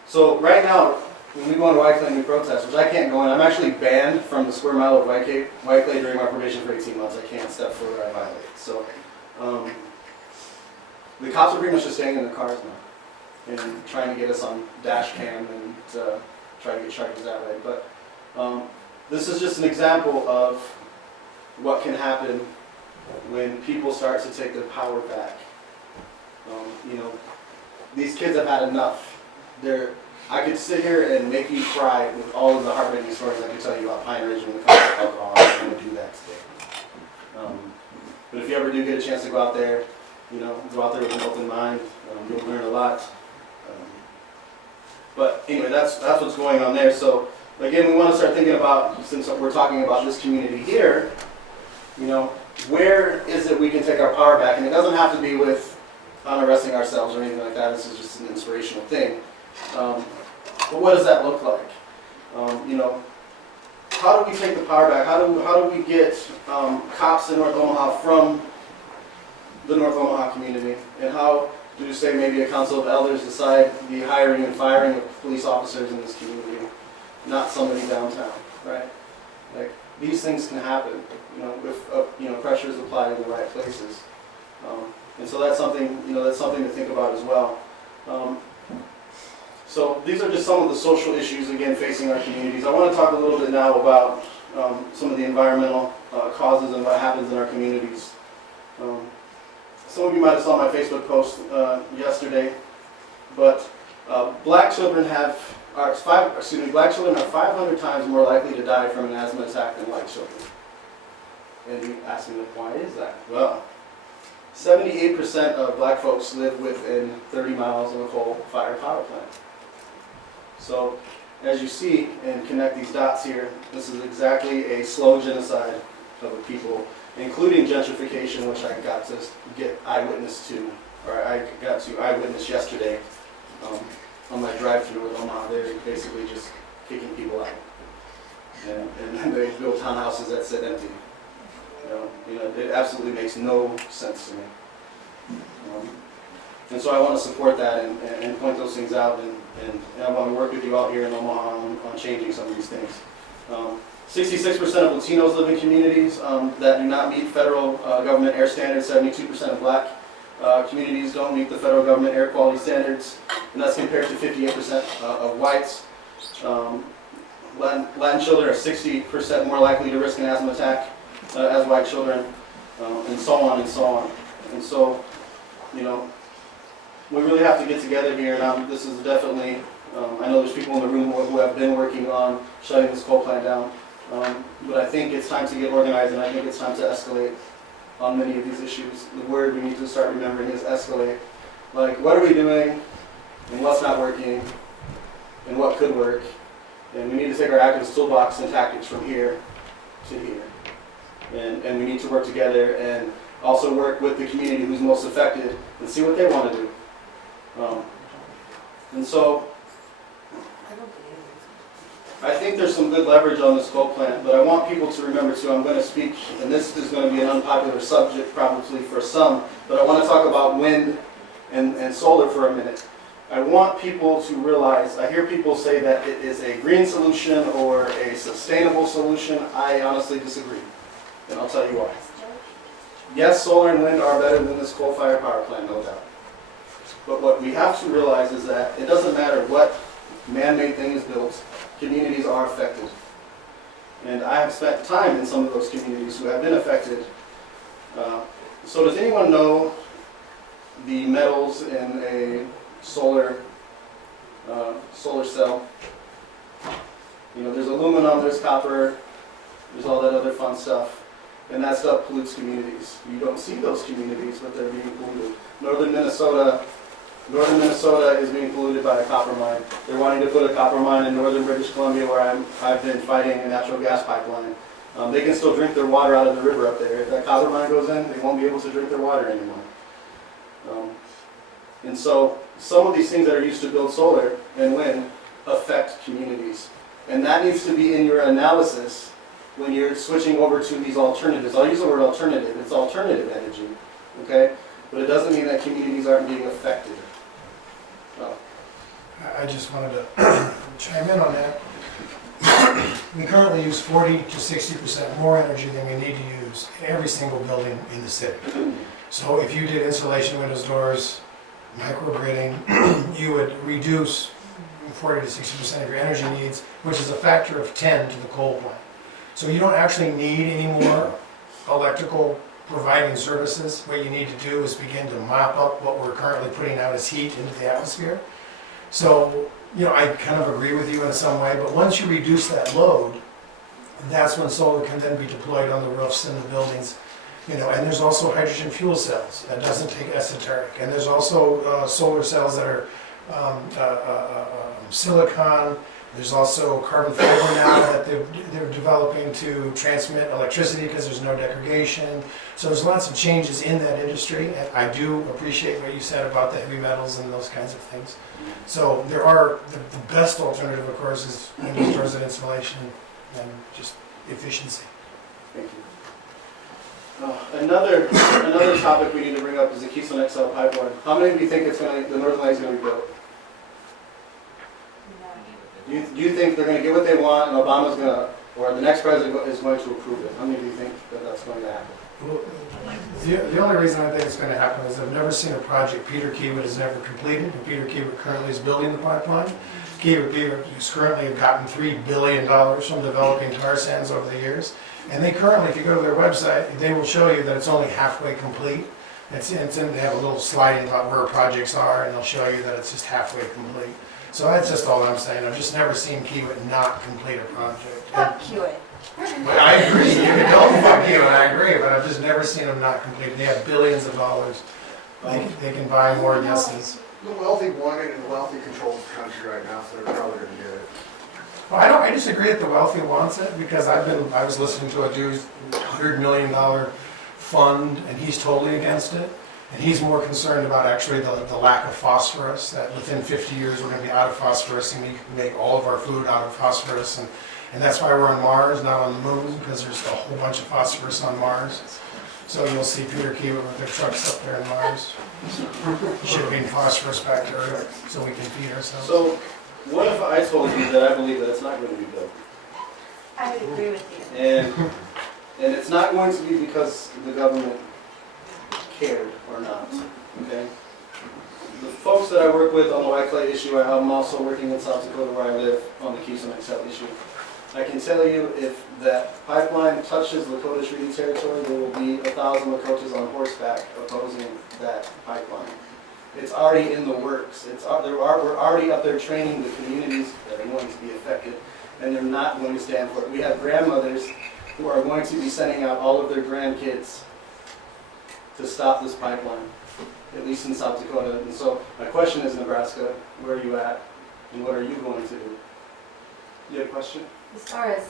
So right now, when we go into White Clay and we protest, which I can't go in, I'm actually banned from the square mile of White Clay during my probation for 18 months. I can't step foot where I violate. So the cops are pretty much just staying in their cars now and trying to get us on dash cam and try to get charges that way. But this is just an example of what can happen when people start to take their power back. These kids have had enough. I could sit here and make you cry with all of the heartbreaking stories I could tell you about Pine Ridge when it comes to alcohol. I'm not going to do that today. But if you ever do get a chance to go out there, go out there with an open mind. You'll learn a lot. But anyway, that's what's going on there. So again, we want to start thinking about, since we're talking about this community here, where is it we can take our power back? And it doesn't have to be with unarresting ourselves or anything like that. This is just an inspirational thing. But what does that look like? How do we take the power back? How do we get cops in North Omaha from the North Omaha community? And how do, say, maybe a council of elders decide the hiring and firing of police officers in this community, not somebody downtown, right? Like, these things can happen, if pressure is applied in the right places. And so that's something to think about as well. So these are just some of the social issues, again, facing our communities. I want to talk a little bit now about some of the environmental causes and what happens in our communities. Some of you might have saw my Facebook post yesterday, but black children are 500 times more likely to die from an asthma attack than white children. And you ask me, why is that? Well, 78% of black folks live within 30 miles of a coal-fired power plant. So, as you see and connect these dots here, this is exactly a slow genocide of a people, including gentrification, which I got to eyewitness yesterday on my drive-through with Omaha. They're basically just kicking people out, and then they build townhouses that sit empty. It absolutely makes no sense to me. And so I want to support that and point those things out, and I want to work with you all here in Omaha on changing some of these things. 66% of Latinos live in communities that do not meet federal government air standards. 72% of black communities don't meet the federal government air quality standards, and that's compared to 58% of whites. Latin children are 60% more likely to risk an asthma attack as white children, and so on and so on. And so, we really have to get together here, and this is definitely, I know there's people in the room who have been working on shutting this coal plant down, but I think it's time to get organized, and I think it's time to escalate on many of these issues. The word we need to start remembering is escalate. Like, what are we doing, and what's not working, and what could work, and we need to take our activist toolbox and tactics from here to here. And we need to work together and also work with the community who's most affected and see what they want to do. And so, I think there's some good leverage on this coal plant, but I want people to remember too, I'm going to speak, and this is going to be an unpopular subject probably for some, but I want to talk about wind and solar for a minute. I want people to realize, I hear people say that it is a green solution or a sustainable solution. I honestly disagree, and I'll tell you why. Yes, solar and wind are better than this coal-fired power plant, no doubt. But what we have to realize is that it doesn't matter what man-made thing is built, communities are affected. And I have spent time in some of those communities who have been affected. So does anyone know the metals in a solar cell? There's aluminum, there's copper, there's all that other fun stuff. And that stuff pollutes communities. You don't see those communities, but they're being polluted. Northern Minnesota, Northern Minnesota is being polluted by a copper mine. They're wanting to put a copper mine in northern British Columbia where I've been fighting a natural gas pipeline. They can still drink their water out of the river up there. If that copper mine goes in, they won't be able to drink their water anymore. And so some of these things that are used to build solar and wind affect communities. And that needs to be in your analysis when you're switching over to these alternatives. I'll use the word alternative. It's alternative energy, okay? But it doesn't mean that communities aren't being affected. Oh. I just wanted to chime in on that. We currently use 40 to 60% more energy than we need to use in every single building in the city. So if you did insulation, windows, doors, microgridding, you would reduce 40 to 60% of your energy needs, which is a factor of 10 to the coal plant. So you don't actually need any more electrical providing services. What you need to do is begin to mop up what we're currently putting out as heat into the atmosphere. So, I kind of agree with you in some way, but once you reduce that load, that's when solar can then be deployed on the roofs and the buildings. And there's also hydrogen fuel cells. That doesn't take esoteric. And there's also solar cells that are silicon. There's also carbon fiber now that they're developing to transmit electricity because there's no degradation. So there's lots of changes in that industry, and I do appreciate what you said about the heavy metals and those kinds of things. So there are, the best alternative, of course, is windows, doors, and insulation, and just efficiency. Thank you. Another topic we need to bring up is the Keystone XL pipeline. How many of you think the Northern Light is going to be built? Do you think they're going to get what they want and Obama's going to, or the next president is going to approve it? How many of you think that that's going to happen? Well, the only reason I think it's going to happen is I've never seen a project Peter Kiewit has never completed, and Peter Kiewit currently is building the pipeline. Kiewit has currently gotten $3 billion from developing tar sands over the years, and they currently, if you go to their website, they will show you that it's only halfway complete. They have a little sliding about where projects are, and they'll show you that it's just halfway complete. So that's just all I'm saying. I've just never seen Kiewit not complete a project. Fuck Kiewit. I agree. You can don't fuck Kiewit, I agree, but I've just never seen them not complete. They have billions of dollars. They can buy more yeses. The wealthy want it, and the wealthy controls the country right now, so they're probably going to get it. Well, I disagree that the wealthy wants it, because I was listening to a dude's $100 million fund, and he's totally against it. And he's more concerned about actually the lack of phosphorus, that within 50 years we're going to be out of phosphorus, and we can make all of our food out of phosphorus. And that's why we're on Mars, not on the moon, because there's a whole bunch of phosphorus on Mars. So you'll see Peter Kiewit with their trucks up there in Mars, shipping phosphorus back to Earth so we can feed ourselves. So what if I told you that I believe that it's not going to be built? I would agree with you. And it's not going to be because the government cared or not, okay? The folks that I work with on the white clay issue, I'm also working in South Dakota where I live on the Keystone XL issue. I can tell you if that pipeline touches Lakota Treaty territory, there will be 1,000 Lakotas on horseback opposing that pipeline. It's already in the works. We're already up there training the communities that are going to be affected, and they're not going to stand for it. We have grandmothers who are going to be sending out all of their grandkids to stop this pipeline, at least in South Dakota. And so my question is, Nebraska, where are you at, and what are you going to do? You have a question? As far as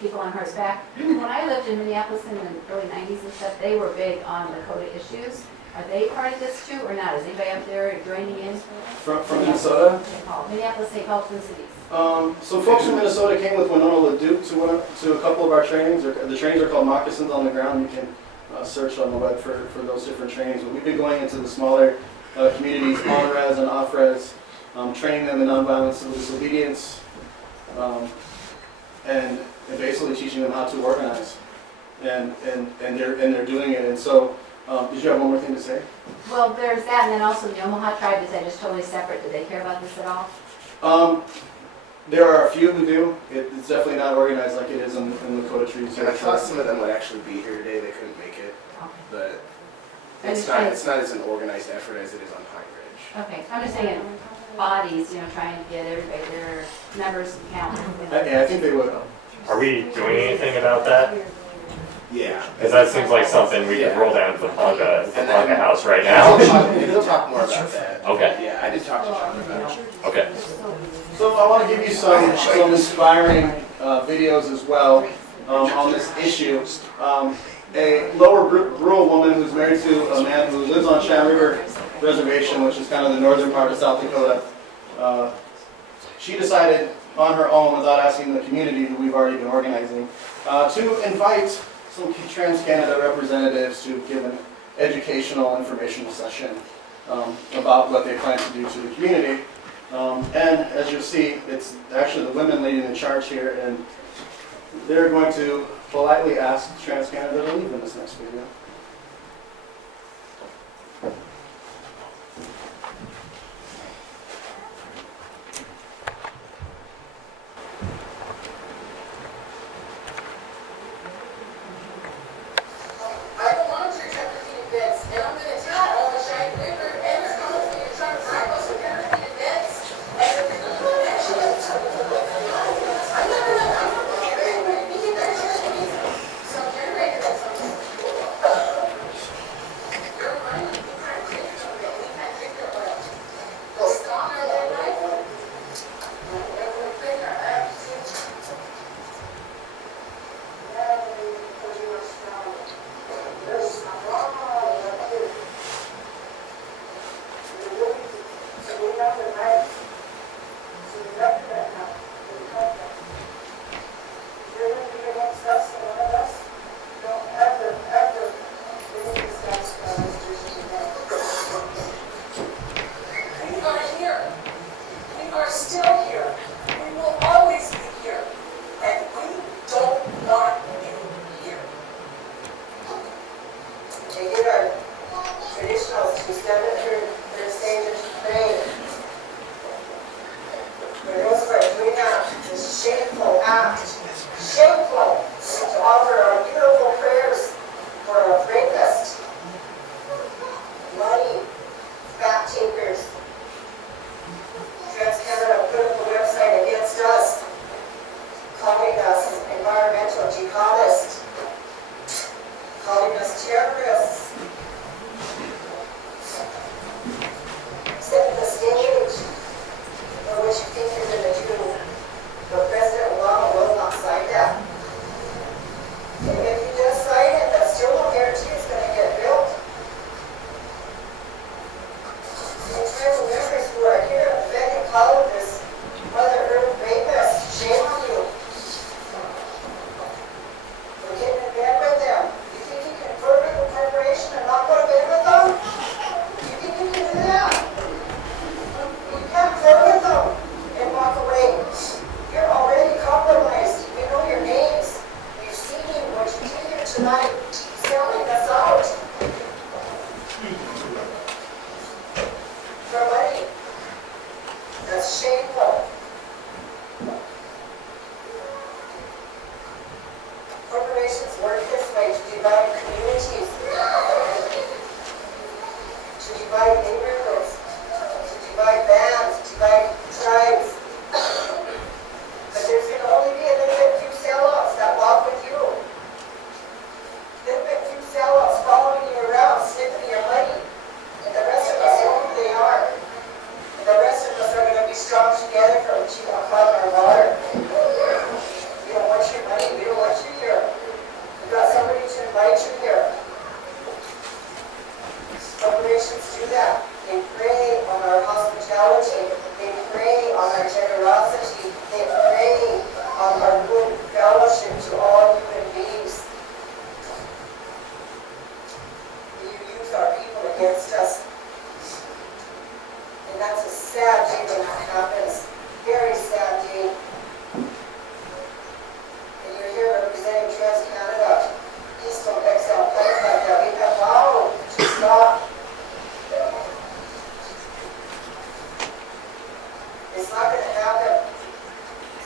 people on horseback, when I lived in Minneapolis in the early 90s and stuff, they were big on Lakota issues. Are they part of this too, or not? Is anybody up there joining in? From Minnesota? Minneapolis, St. Paul, Twin Cities. So folks from Minnesota came with Winona LaDuke to a couple of our trainings. The trainings are called Moccasins on the Ground. You can search on the web for those different trainings. But we've been going into the smaller communities, on-res and off-res, training them in nonviolent civil disobedience, and basically teaching them how to organize. And they're doing it. And so, did you have one more thing to say? Well, there's that, and then also the Omaha tribe, is that just totally separate? Do they care about this at all? There are a few who do. It's definitely not organized like it is in Lakota Treaty. And I thought some of them would actually be here today. They couldn't make it, but it's not as an organized effort as it is on Pine Ridge. Okay, I'm just saying bodies, trying to get everybody, their members count. Yeah, I think they would. Are we doing anything about that? Yeah. Because that seems like something we could roll down to the Ponca And then- house right now. We'll talk more about that. Okay. Yeah, I did talk to John about it. Okay. So I want to give you some inspiring videos as well on this issue. A lower rural woman who's married to a man who lives on Shan River Reservation, which is kind of the northern part of South Dakota. She decided on her own, without asking the community who we've already been organizing, to invite some Trans Canada representatives to give an educational informational session about what they plan to do to the community. And as you'll see, it's actually the women leading the charge here, and they're going to politely ask Trans Canada to leave in this next video. I don't want your tempur-pedic beds, and I'm gonna tell all the Shine River and the company you're trying to buy us with tempur-pedic beds. And if you're gonna actually, I'm not gonna, you think there's just some generator or something. Your money, you can't take it from it, we can't take it from it. Go stop our life. We'll figure it out. We are here. We are still here. We will always be here. And we don't want you here. They get our traditionals to stand up here and say this thing. For those who are doing that, this shameful act, shameful, to offer our beautiful prayers for a rapist, money, back takers. Trans Canada put up a website against us, calling us environmental jihadists, calling us terrorists. Set the stage for what you think you're going to do. But President Obama will not sign that. And if he does sign it, that's still no guarantee it's going to get built. And tribal members who are here begging call of this Mother Earth rapist, shame on you. We're getting in bed with them. You think you can vote with a corporation and not go to bed with them? You think you can do that? You can't vote with them and walk away. You're already compromised. We know your names. We've seen you, what you did here tonight, selling us out. For money. That's shameful. Corporations work this way to divide communities, to divide neighborhoods, to divide bands, to divide tribes. But there's going to only be a little bit few sellouts that walk with you. Little bit few sellouts following you around, sniffing your money. And the rest of us know who they are. And the rest of us are going to be strong together from keeping our cloud in our water. We don't want your money, we don't want you here. We've got somebody to invite you here. Corporations do that. They prey on our hospitality. They prey on our generosity. They prey on our good fellowship to all human beings. You use our people against us. And that's a sad day when that happens. Very sad day. And you're here representing Trans Canada, Keystone XL pipeline that we have vowed to stop. It's not going to happen.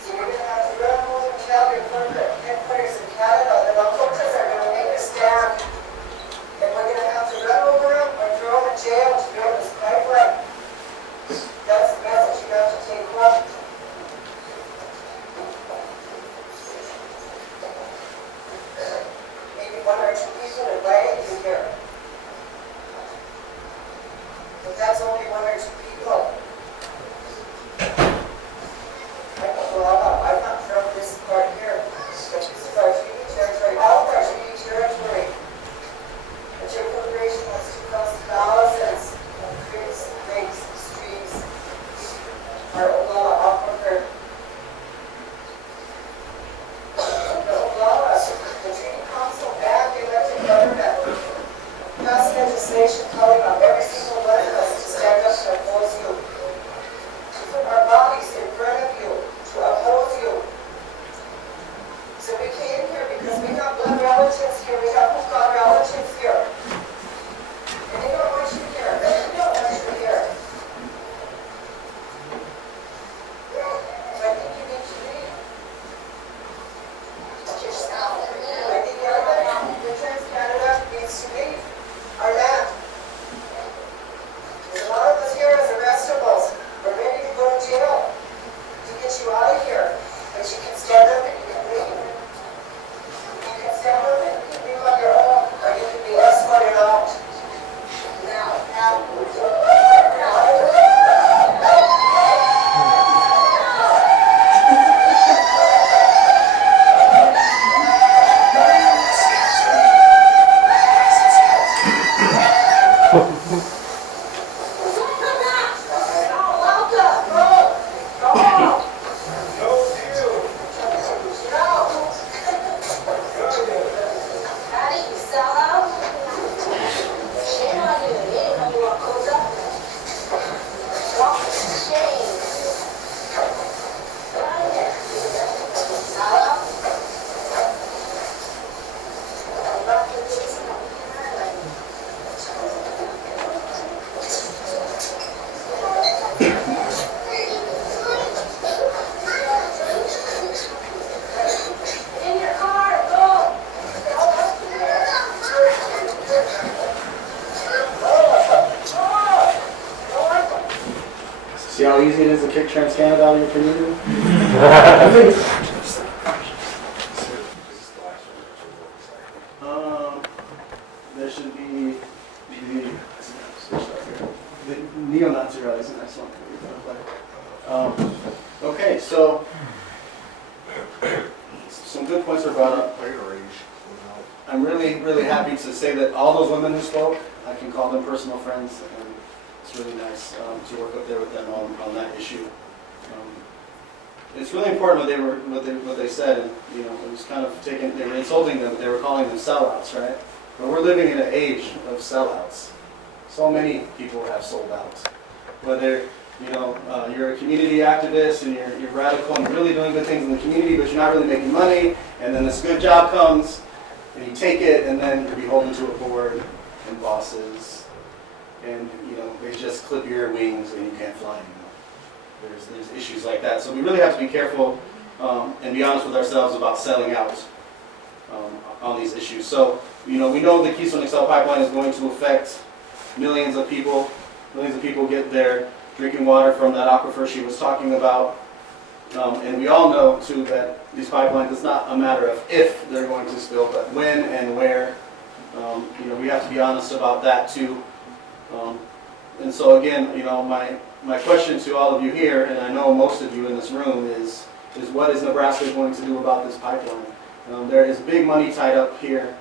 So you're going to have to run home and tell your corporate headquarters in Canada that Albertas are going to make a stand. And we're going to have to run over them or throw them in jail to build this pipeline. That's the message you have to take home. Maybe put it right in here. But that's only one or two people. I'm not from this part here, but this is our treaty territory, all of our treaty territory. But your corporation wants to cost thousands of creeks, lakes, streams, our Oglala aquifer. The Oglala, the treaty council and the elected government passed legislation calling on every single one of us to stand up to oppose you. To put our bodies in front of you, to oppose you. So we came here because we have blood relatives here, we have God relatives here. And they don't want you here, they don't want you here. So I think you need to leave. I think everybody in Trans-Canada needs to leave our land. There's a lot of us here as arrestables. We're ready to go to jail to get you out of here. But you can stand up and you can leave. You can stand up and you can leave on your own, or you can be escorted out. See how easy it is to kick Trans-Canada out of your community? There should be the neo-Nazi rally is the next one that we're going to play. Okay, so some good points are brought up. I'm really, really happy to say that all those women who spoke, I can call them personal friends, and it's really nice to work up there with them on that issue. It's really important what they said, and it was kind of taken. They were insulting them. They were calling them sellouts, right? But we're living in an age of sellouts. So many people have sold out. Whether you're a community activist and you're radical and you're really doing good things in the community, but you're not really making money, and then this good job comes, and you take it, and then you're beholden to a board and bosses, and they just clip your wings and you can't fly anymore. There's issues like that. So we really have to be careful and be honest with ourselves about selling out on these issues. So we know the Keystone XL pipeline is going to affect millions of people. Millions of people get their drinking water from that aquifer she was talking about. And we all know, too, that these pipelines, it's not a matter of if they're going to spill, but when and where. We have to be honest about that, too. And so, again, my question to all of you here, and I know most of you in this room, is what is Nebraska going to do about this pipeline? There is big money tied up here.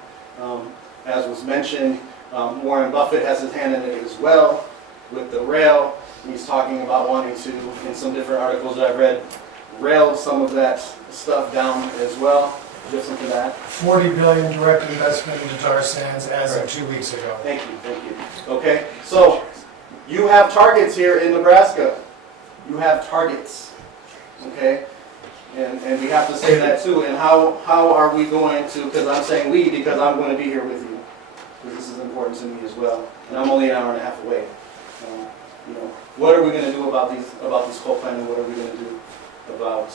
As was mentioned, Warren Buffett has his hand in it as well with the rail. He's talking about wanting to, in some different articles that I've read, rail some of that stuff down as well. Just into that. 40 billion direct investment into tar sands as of 2 weeks ago. Thank you. Okay, so you have targets here in Nebraska. You have targets, okay? And we have to say that too. And how are we going to, because I'm saying we, because I'm going to be here with you. Because this is important to me as well. And I'm only an hour and a half away. What are we going to do about this coal plant, and what are we going to do about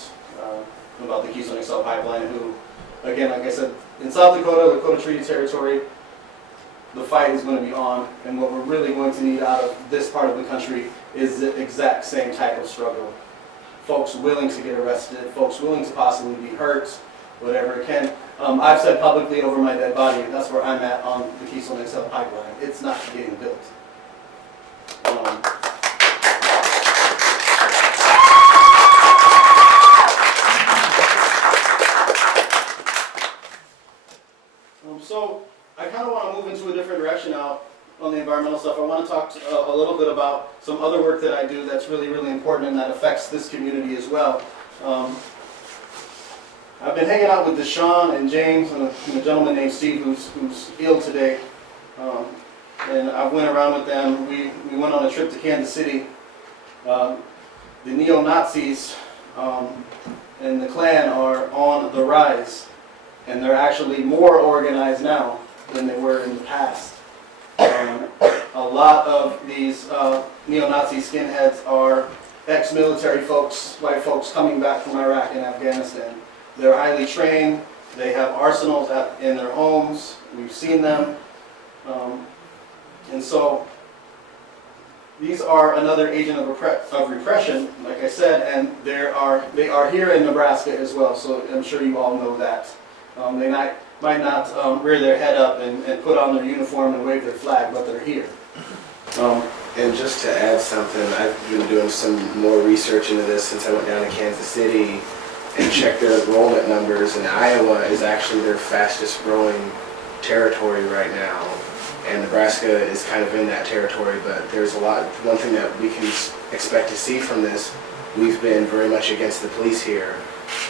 the Keystone XL pipeline, who, again, like I said, in South Dakota Treaty Territory, the fight is going to be on, and what we're really going to need out of this part of the country is the exact same type of struggle. Folks willing to get arrested, folks willing to possibly be hurt, whatever it can. I've said publicly over my dead body, that's where I'm at on the Keystone XL pipeline. It's not getting built. So I kind of want to move into a different direction now on the environmental stuff. I want to talk a little bit about some other work that I do that's really, really important and that affects this community as well. I've been hanging out with Deshaun and James and a gentleman named Steve who's ill today. And I went around with them. We went on a trip to Kansas City. The neo-Nazis and the Klan are on the rise. And they're actually more organized now than they were in the past. A lot of these neo-Nazi skinheads are ex-military folks, white folks coming back from Iraq and Afghanistan. They're highly trained. They have arsenals in their homes. We've seen them. And so these are another agent of repression, like I said, and they are here in Nebraska as well, so I'm sure you all know that. They might not rear their head up and put on their uniform and wave their flag, but they're here. And just to add something, I've been doing some more research into this since I went down to Kansas City and checked their enrollment numbers, and Iowa is actually their fastest growing territory right now. And Nebraska is kind of in that territory, but there's one thing that we can expect to see from this, we've been very much against the police here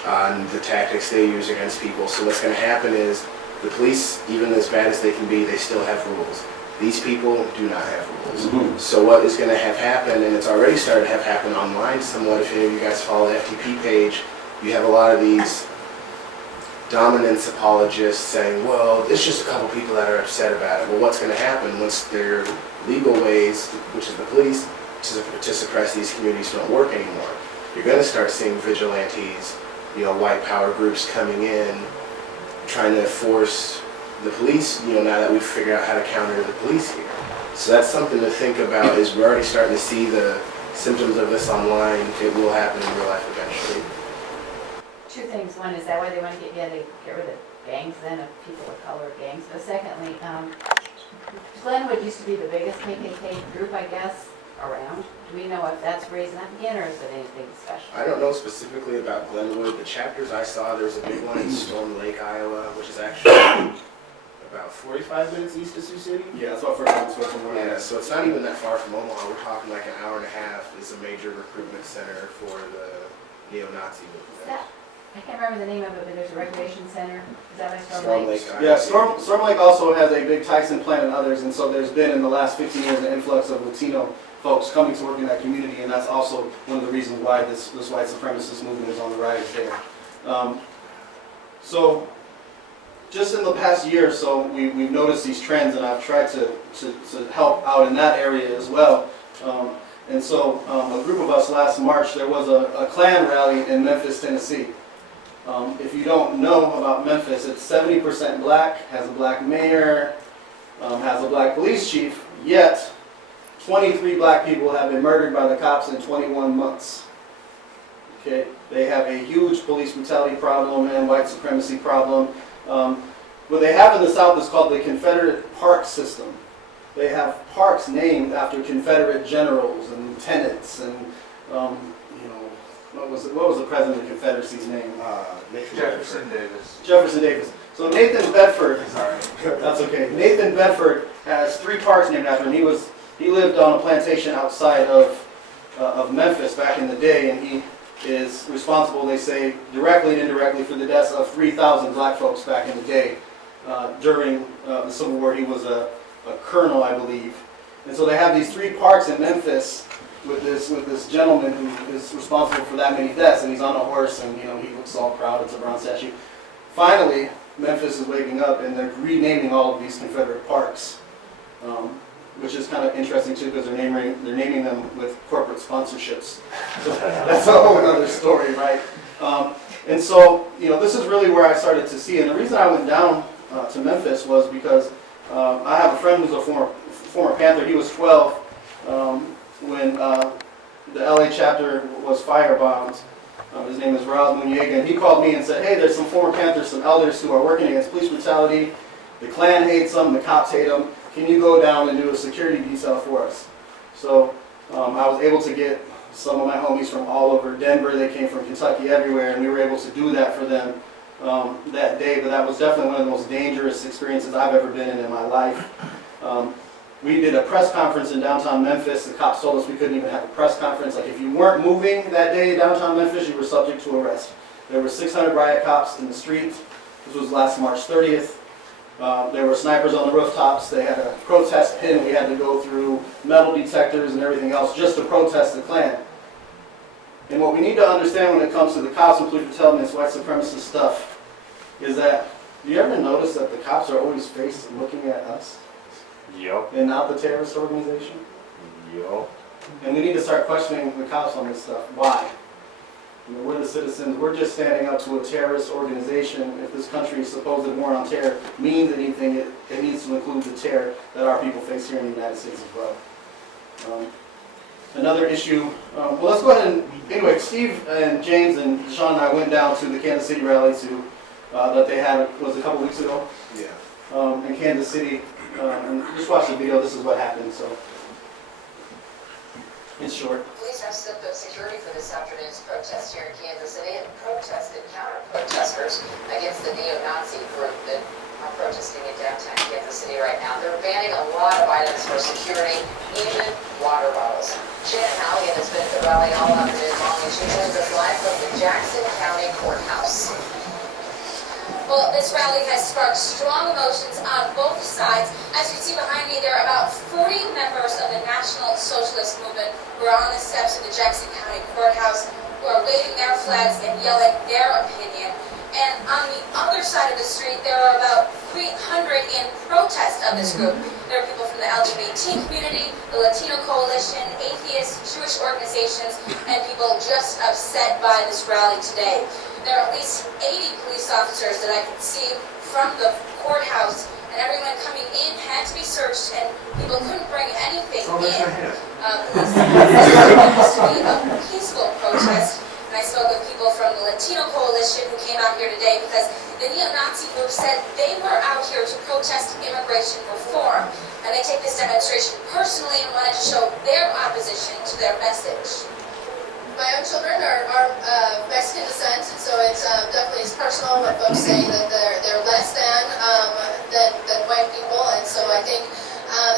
on the tactics they use against people. So what's going to happen is the police, even as bad as they can be, they still have rules. These people do not have rules. Mm-hmm. So what is going to have happened, and it's already started to have happen online somewhat, if any of you guys follow the FTP page, you have a lot of these dominance apologists saying, well, it's just a couple people that are upset about it. Well, what's going to happen once their legal ways, which is the police, to suppress these communities don't work anymore? You're going to start seeing vigilantes, white power groups coming in, trying to force the police, now that we've figured out how to counter the police here. So that's something to think about, is we're already starting to see the symptoms of this online. It will happen in real life eventually. Two things. One is that why they want to get rid of gangs then, of people of color gangs. But secondly, Glenwood used to be the biggest KKK group, I guess, around. Do we know if that's raising up again, or is it anything special? I don't know specifically about Glenwood. The chapters I saw, there's a big one in Storm Lake, Iowa, which is actually about 45 minutes east of Sioux City. Yeah, that's what from where I am. So it's not even that far from Omaha. We're talking like an hour and a half is a major recruitment center for the neo-Nazi movement. I can't remember the name of it, but there's a recreation center. Is that by Storm Lake? Yeah, Storm Lake also has a big Tyson plant and others, and so there's been in the last 15 years an influx of Latino folks coming to work in that community, and that's also one of the reasons why this white supremacist movement is on the rise there. So just in the past year or so, we've noticed these trends, and I've tried to help out in that area as well. And so a group of us last March, there was a Klan rally in Memphis, Tennessee. If you don't know about Memphis, it's 70% black, has a black mayor, has a black police chief, yet 23 black people have been murdered by the cops in 21 months. Okay, they have a huge police brutality problem and white supremacy problem. What they have in the South is called the Confederate Park System. They have parks named after Confederate generals and lieutenants and, what was the president of the Confederacy's name? Jefferson Davis. Jefferson Davis. So Nathan Bedford, that's okay. Nathan Bedford has 3 parks named after him. He lived on a plantation outside of Memphis back in the day, and he is responsible, they say, directly and indirectly for the deaths of 3,000 black folks back in the day. During the Civil War, he was a colonel, I believe. And so they have these 3 parks in Memphis with this gentleman who is responsible for that many deaths, and he's on a horse, and he looks all proud. It's a bronze statue. Finally, Memphis is waking up, and they're renaming all of these Confederate parks, which is kind of interesting too, because they're naming them with corporate sponsorships. So that's a whole other story, right? And so this is really where I started to see, and the reason I went down to Memphis was because I have a friend who's a former Panther. He was 12 when the LA chapter was firebombed, His name is Rob Muniega, and he called me and said, hey, there's some former Panthers, some elders who are working against police brutality. The Klan hates them, the cops hate them. Can you go down and do a security detail for us? So I was able to get some of my homies from all over Denver. They came from Kentucky, everywhere, and we were able to do that for them that day. But that was definitely one of the most dangerous experiences I've ever been in my life. We did a press conference in downtown Memphis. The cops told us we couldn't even have a press conference. Like, if you weren't moving that day in downtown Memphis, you were subject to arrest. There were 600 riot cops in the street. This was last March 30th. There were snipers on the rooftops. They had a protest pin. We had to go through metal detectors and everything else just to protest the Klan. And what we need to understand when it comes to the cops and police brutality and this white supremacist stuff is that, do you ever notice that the cops are always faced looking at us? Yup. And not the terrorist organization? Yup. And we need to start questioning the cops on this stuff. Why? You know, we're the citizens. We're just standing up to a terrorist organization. If this country's supposed war on terror means anything, it needs to include the terror that our people face here in the United States as well. Another issue, well, let's go ahead and, anyway, Steve and James and Sean and I went down to the Kansas City rally that they had, was a couple weeks ago? Yeah. In Kansas City. And just watch the video. This is what happened. So, in short. Police have stepped up security for this afternoon's protest here in Kansas City and protested counter-protesters against the neo-Nazi group that are protesting in downtown Kansas City right now. They're banning a lot of items for security, even water bottles. Shannon Halligan has been at the rally all afternoon long, and she joins us live from the Jackson County Courthouse. Well, this rally has sparked strong emotions on both sides. As you can see behind me, there are about 40 members of the National Socialist Movement who are on the steps of the Jackson County Courthouse, who are waving their flags and yelling their opinion. And on the other side of the street, there are about 300 in protest of this group. There are people from the LGBT community, the Latino Coalition, atheists, Jewish organizations, and people just upset by this rally today. There are at least 80 police officers that I can see from the courthouse, and everyone coming in had to be searched, and people couldn't bring anything in. Police said it was to be a peaceful protest, and I spoke with people from the Latino Coalition who came out here today because the neo-Nazi group said they were out here to protest immigration reform, and they take this demonstration personally and wanted to show their opposition to their message. My own children are Mexican descent, and so it's definitely it's personal when folks say that they're less than white people, and so I think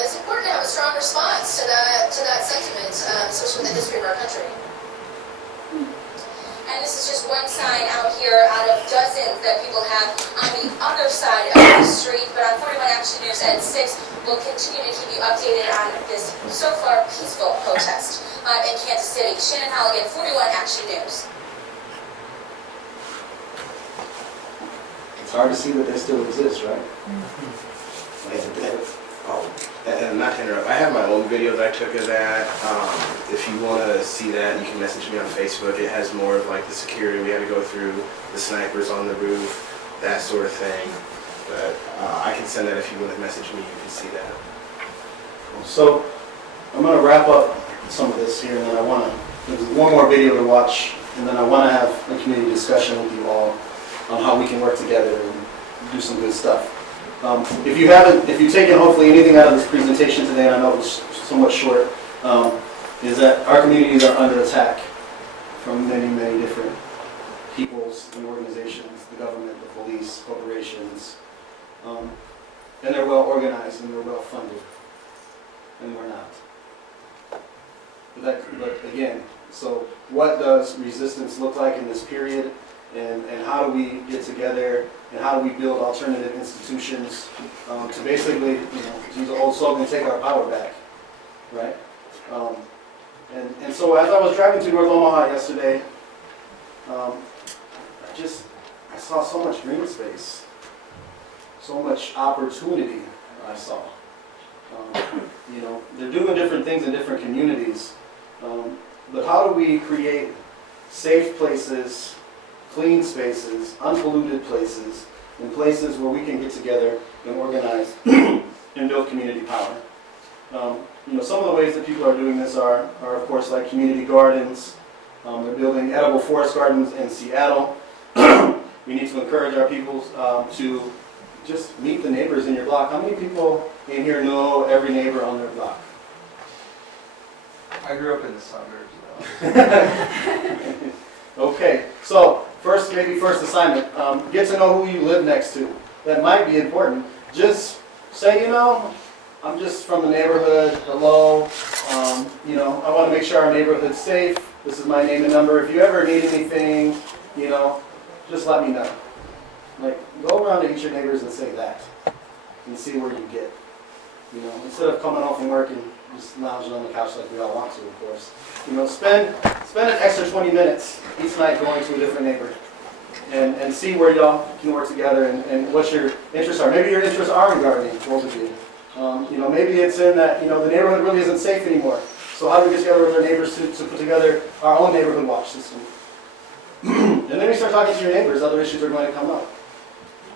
it's important to have a strong response to that sentiment, especially with the history of our country. And this is just one sign out here out of dozens that people have on the other side of the street. But on 41 Action News at 6, we'll continue to keep you updated on this so far peaceful protest in Kansas City. Shannon Halligan, 41 Action News. It's hard to see that they still exist, right? And not to interrupt, I have my own video that I took of that. If you want to see that, you can message me on Facebook. It has more of like the security we had to go through, the snipers on the roof, that sort of thing. But I can send that if you want to message me, you can see that. So, I'm going to wrap up some of this here, and then there's one more video to watch, and then I want to have a community discussion with you all on how we can work together and do some good stuff. If you've taken hopefully anything out of this presentation today, and I know it was somewhat short, is that our communities are under attack from many, many different peoples and organizations, the government, the police, corporations, and they're well organized and they're well funded, and we're not. But again, so what does resistance look like in this period, and how do we get together, and how do we build alternative institutions to basically, use an old slogan, take our power back, right? And so as I was driving to North Omaha yesterday, I saw so much green space, so much opportunity I saw. They're doing different things in different communities, but how do we create safe places, clean spaces, unpolluted places, and places where we can get together and organize and build community power? Some of the ways that people are doing this are of course, like community gardens, They're building edible forest gardens in Seattle. We need to encourage our people to just meet the neighbors in your block. How many people in here know every neighbor on their block? I grew up in the suburbs, though. Okay, so first assignment, get to know who you live next to. That might be important. Just say, I'm just from the neighborhood, hello, I want to make sure our neighborhood's safe. This is my name and number. If you ever need anything, just let me know. Like, go around to each of your neighbors and say that, and see where you get. Instead of coming home from work and just lounging on the couch like we all want to, of course. Spend an extra 20 minutes each night going to a different neighbor and see where y'all can work together and what your interests are. Maybe your interests are in gardening, both of you. Maybe it's in that, the neighborhood really isn't safe anymore. So how do we get together with our neighbors to put together our own neighborhood watch system? And then you start talking to your neighbors, other issues are going to come up.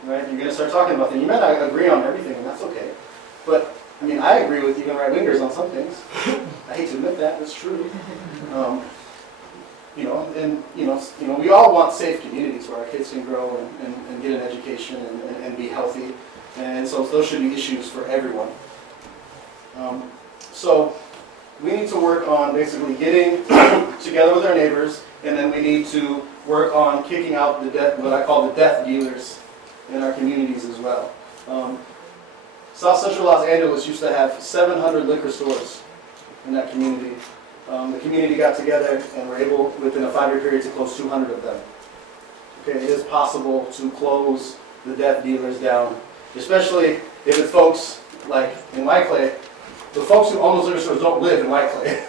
Right? You're going to start talking about them. You may not agree on everything, and that's okay. But, I agree with even right-wingers on some things. I hate to admit that, it's true. We all want safe communities where our kids can grow and get an education and be healthy. And so those should be issues for everyone. So we need to work on basically getting together with our neighbors, and then we need to work on kicking out what I call the death dealers in our communities as well. South Central Los Angeles used to have 700 liquor stores in that community. The community got together and were able, within a 5-year period, to close 200 of them. Okay, it is possible to close the death dealers down, especially if it's folks like in White Clay. The folks who own those liquor stores don't live in White Clay,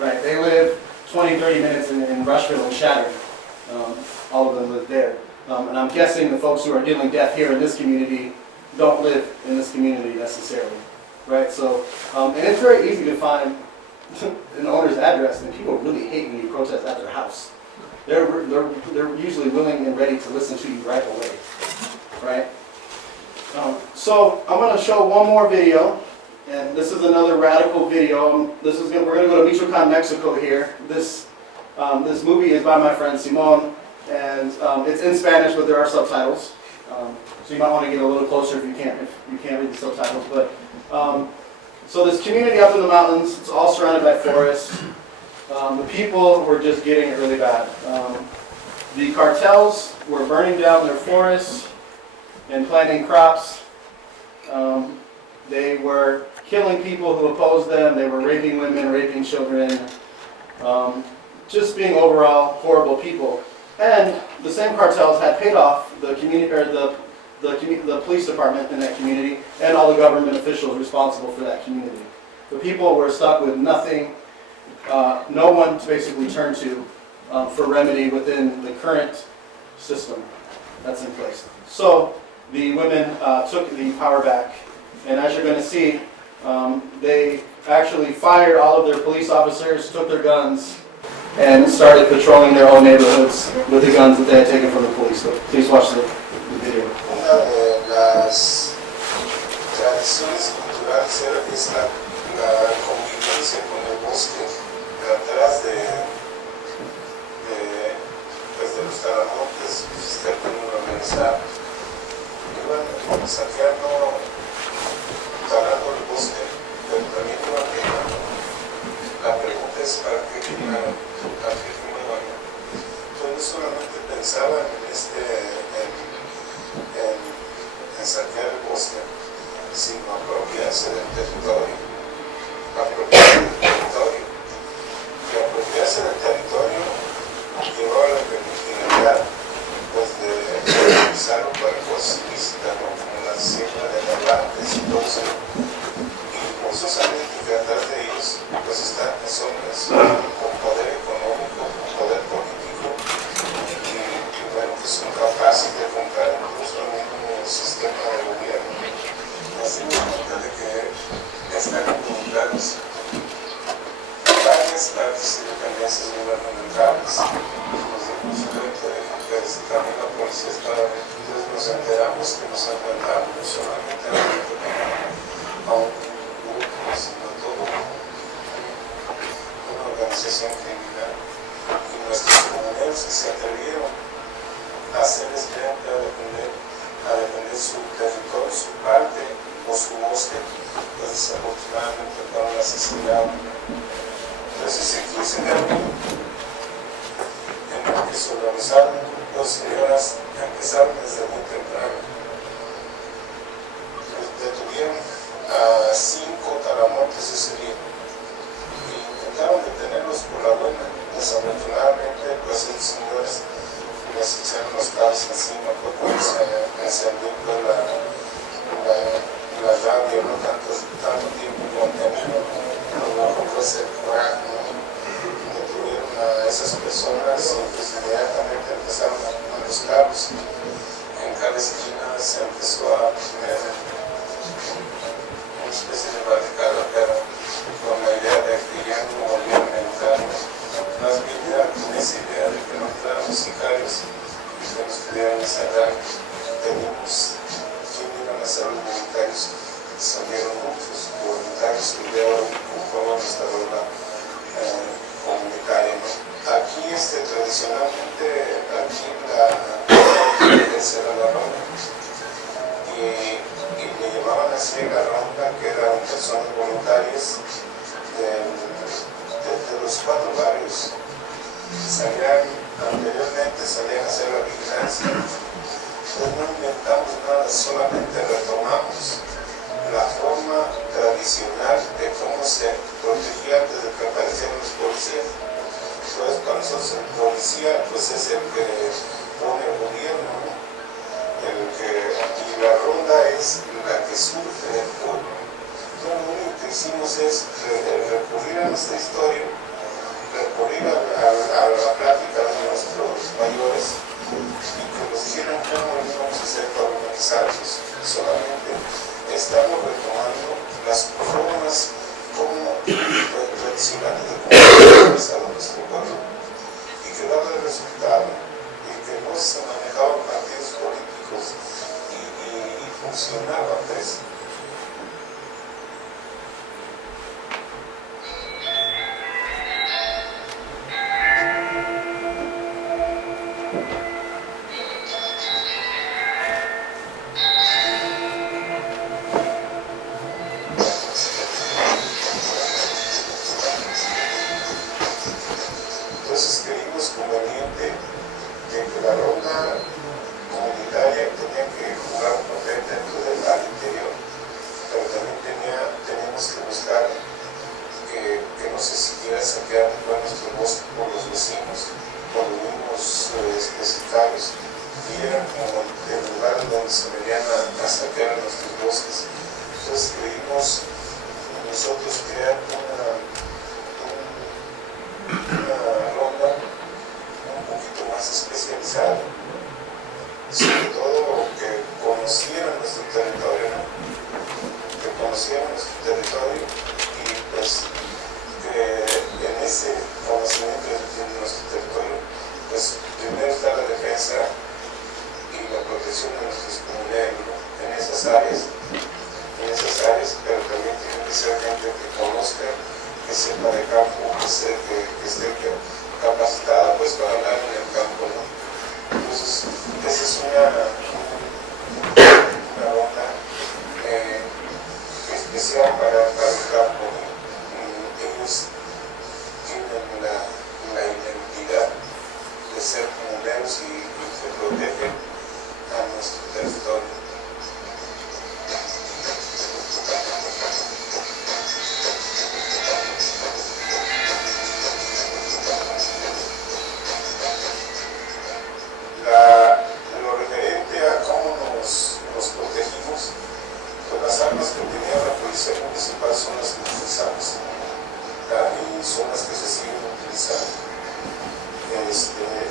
right? They live 20, 30 minutes in Rushville and Shattuck. All of them live there. And I'm guessing the folks who are dealing death here in this community don't live in this community necessarily, right? So, and it's very easy to find an owner's address, and people really hate when you protest at their house. They're usually willing and ready to listen to you right away, right? So I'm going to show one more video, and this is another radical video. We're going to go to Michoacan, Mexico here. This movie is by my friend Simon, and it's in Spanish, but there are subtitles. So you might want to get a little closer if you can't read the subtitles. But so this community up in the mountains, it's all surrounded by forests. The people were just getting it really bad. The cartels were burning down their forests and planting crops. They were killing people who opposed them. They were raping women, raping children, just being overall horrible people. And the same cartels had paid off the community, or the police department in that community, and all the government officials responsible for that community. The people were stuck with nothing, no one to basically turn to for remedy within the current system that's in place. So the women took the power back, and as you're going to see, they actually fired all of their police officers, took their guns, and started patrolling their own neighborhoods with the guns that they had taken from the police. So please watch the video. Una de las tradiciones culturales es la convivencia con el bosque atrás de los talamontes, está muy organizado. Iban saqueando, talando el bosque, pero también iban quemando. La pregunta es para qué quemaron. Yo no solamente pensaba en saquear el bosque, sino apropiarse del territorio. Y apropiarse del territorio llevó a la clandestinidad, pues de utilizarlo para cosas ilícitas, ¿no? Como la siembra de garbanzos y todo eso. Y forzosamente que atrás de ellos pues están personas con poder económico, con poder político, y bueno, que son capaces de comprar incluso el mismo sistema de gobierno. Así que de que están involucrados varias partes y dependencias gubernamentales. También la policía estaba, entonces nos enteramos que nos enfrentamos no solamente a un grupo, sino a todo una organización criminal, y primeros que se atrevieron a hacerles frente, a defender su territorio, su parte o su bosque, pues desafortunadamente fueron asesinados. Entonces aquí se terminó en el que se organizaron grupos, señoras, empezaron desde muy temprano. Detuvieron a 5 talamontes ese día y intentaron detenerlos por la buena. Desafortunadamente, pues estos señores les echaron los cabos encima porque se encendió pues, la rabia, no tanto tiempo contenido, no pues el coraje, ¿no? Detuvieron a esas personas y pues inmediatamente empezaron a poner los cabos. En cada esquina se empezó a poner una especie de barricada, pero con la idea de que ya no volvieran a entrar, más bien ya con esa idea de que no entraran los sicarios y que nos pudieran encerrar. Tenemos quién iban a ser los voluntarios, salieron muchos voluntarios que luego comproban nuestra rola comunitaria, ¿no? Aquí tradicionalmente aquí esa era la ronda y le llamaban así la ronda, que eran personas voluntarias de los 4 barrios. Anteriormente salían a hacer la vigilancia. Pues no inventamos nada, solamente retomamos la forma tradicional de cómo se protegía antes de que aparecieran los policías. Entonces, para nosotros el policía pues es el que pone el gobierno, ¿no? Y la ronda es la que surge del pueblo. Entonces, lo único que hicimos es recurrir a nuestra historia, recurrir a la plática de nuestros mayores y que nos dijeran cómo íbamos a ser para organizarnos. Solamente estamos retomando las formas como tradicionales de cómo se organizado nuestro pueblo y que daba el resultado y que no se manejaban partidos políticos y funcionaba pues. Entonces creímos conveniente de que la ronda comunitaria tenía que jugar un papel dentro del área interior, pero también teníamos que buscar que no se siguiera saqueando nuestro bosque por los vecinos, por los mismos sicarios, y era como el lugar donde se venían a saquear nuestros bosques. Entonces creímos nosotros crear una ronda un poquito más especializada, sobre todo que conocieran nuestro territorio, ¿no? Que conocieran nuestro territorio y pues que en ese conocimiento de nuestro territorio, pues primero está la defensa y la protección de nuestras comunidades, ¿no? En esas áreas, pero también tiene que ser gente que conozca, que sepa de campo, que esté capacitada pues para hablar en el campo, ¿no? Entonces, esa es una ronda especial para el campo, ¿no? Ellos tienen la identidad de ser comuneros y que protegen a nuestro territorio. Lo referente a cómo nos protegimos, pues las armas que tenía la policía municipal son las que utilizamos y son las que se siguen utilizando.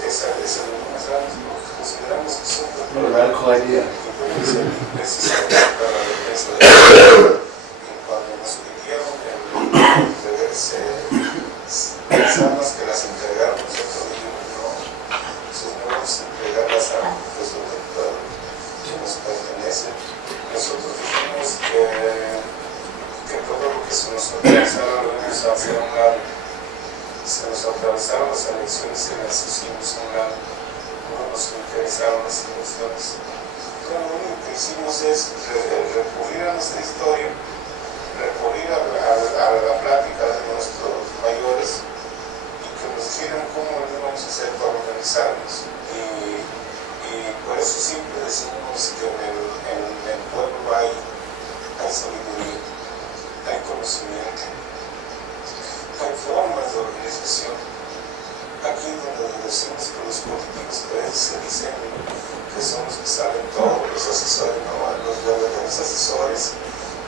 Esas mismas armas porque consideramos que son radical idea. y pueden ser necesarias para la defensa de la ciudad. Y cuando nos pidieron las armas que las entregaron, nosotros dijimos no, no vamos a entregar las armas, pues que nos pertenecen. Nosotros dijimos que todo lo que se nos atravesara lo íbamos a hacer a un lado. Se nos atravesaron las elecciones organizaciones que las hicimos a un lado, no nos interesaron las emociones. Bueno, lo único que hicimos es recurrir a nuestra historia, recurrir a la plática de nuestros mayores y que nos dijeran cómo lo íbamos a hacer para organizarnos. Y por eso siempre decimos que en el pueblo hay sabiduría, hay conocimiento, hay formas de organización. Aquí es donde decimos que los políticos a veces se dicen que son los que saben todo, los asesores, no, los verdaderos asesores,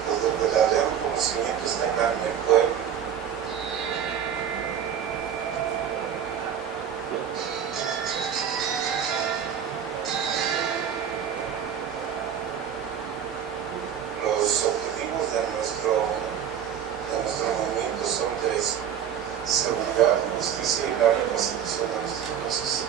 los del verdadero conocimiento están en el pueblo. Los objetivos de nuestro movimiento son tres: seguridad, justicia y la reconstrucción de nuestros procesos.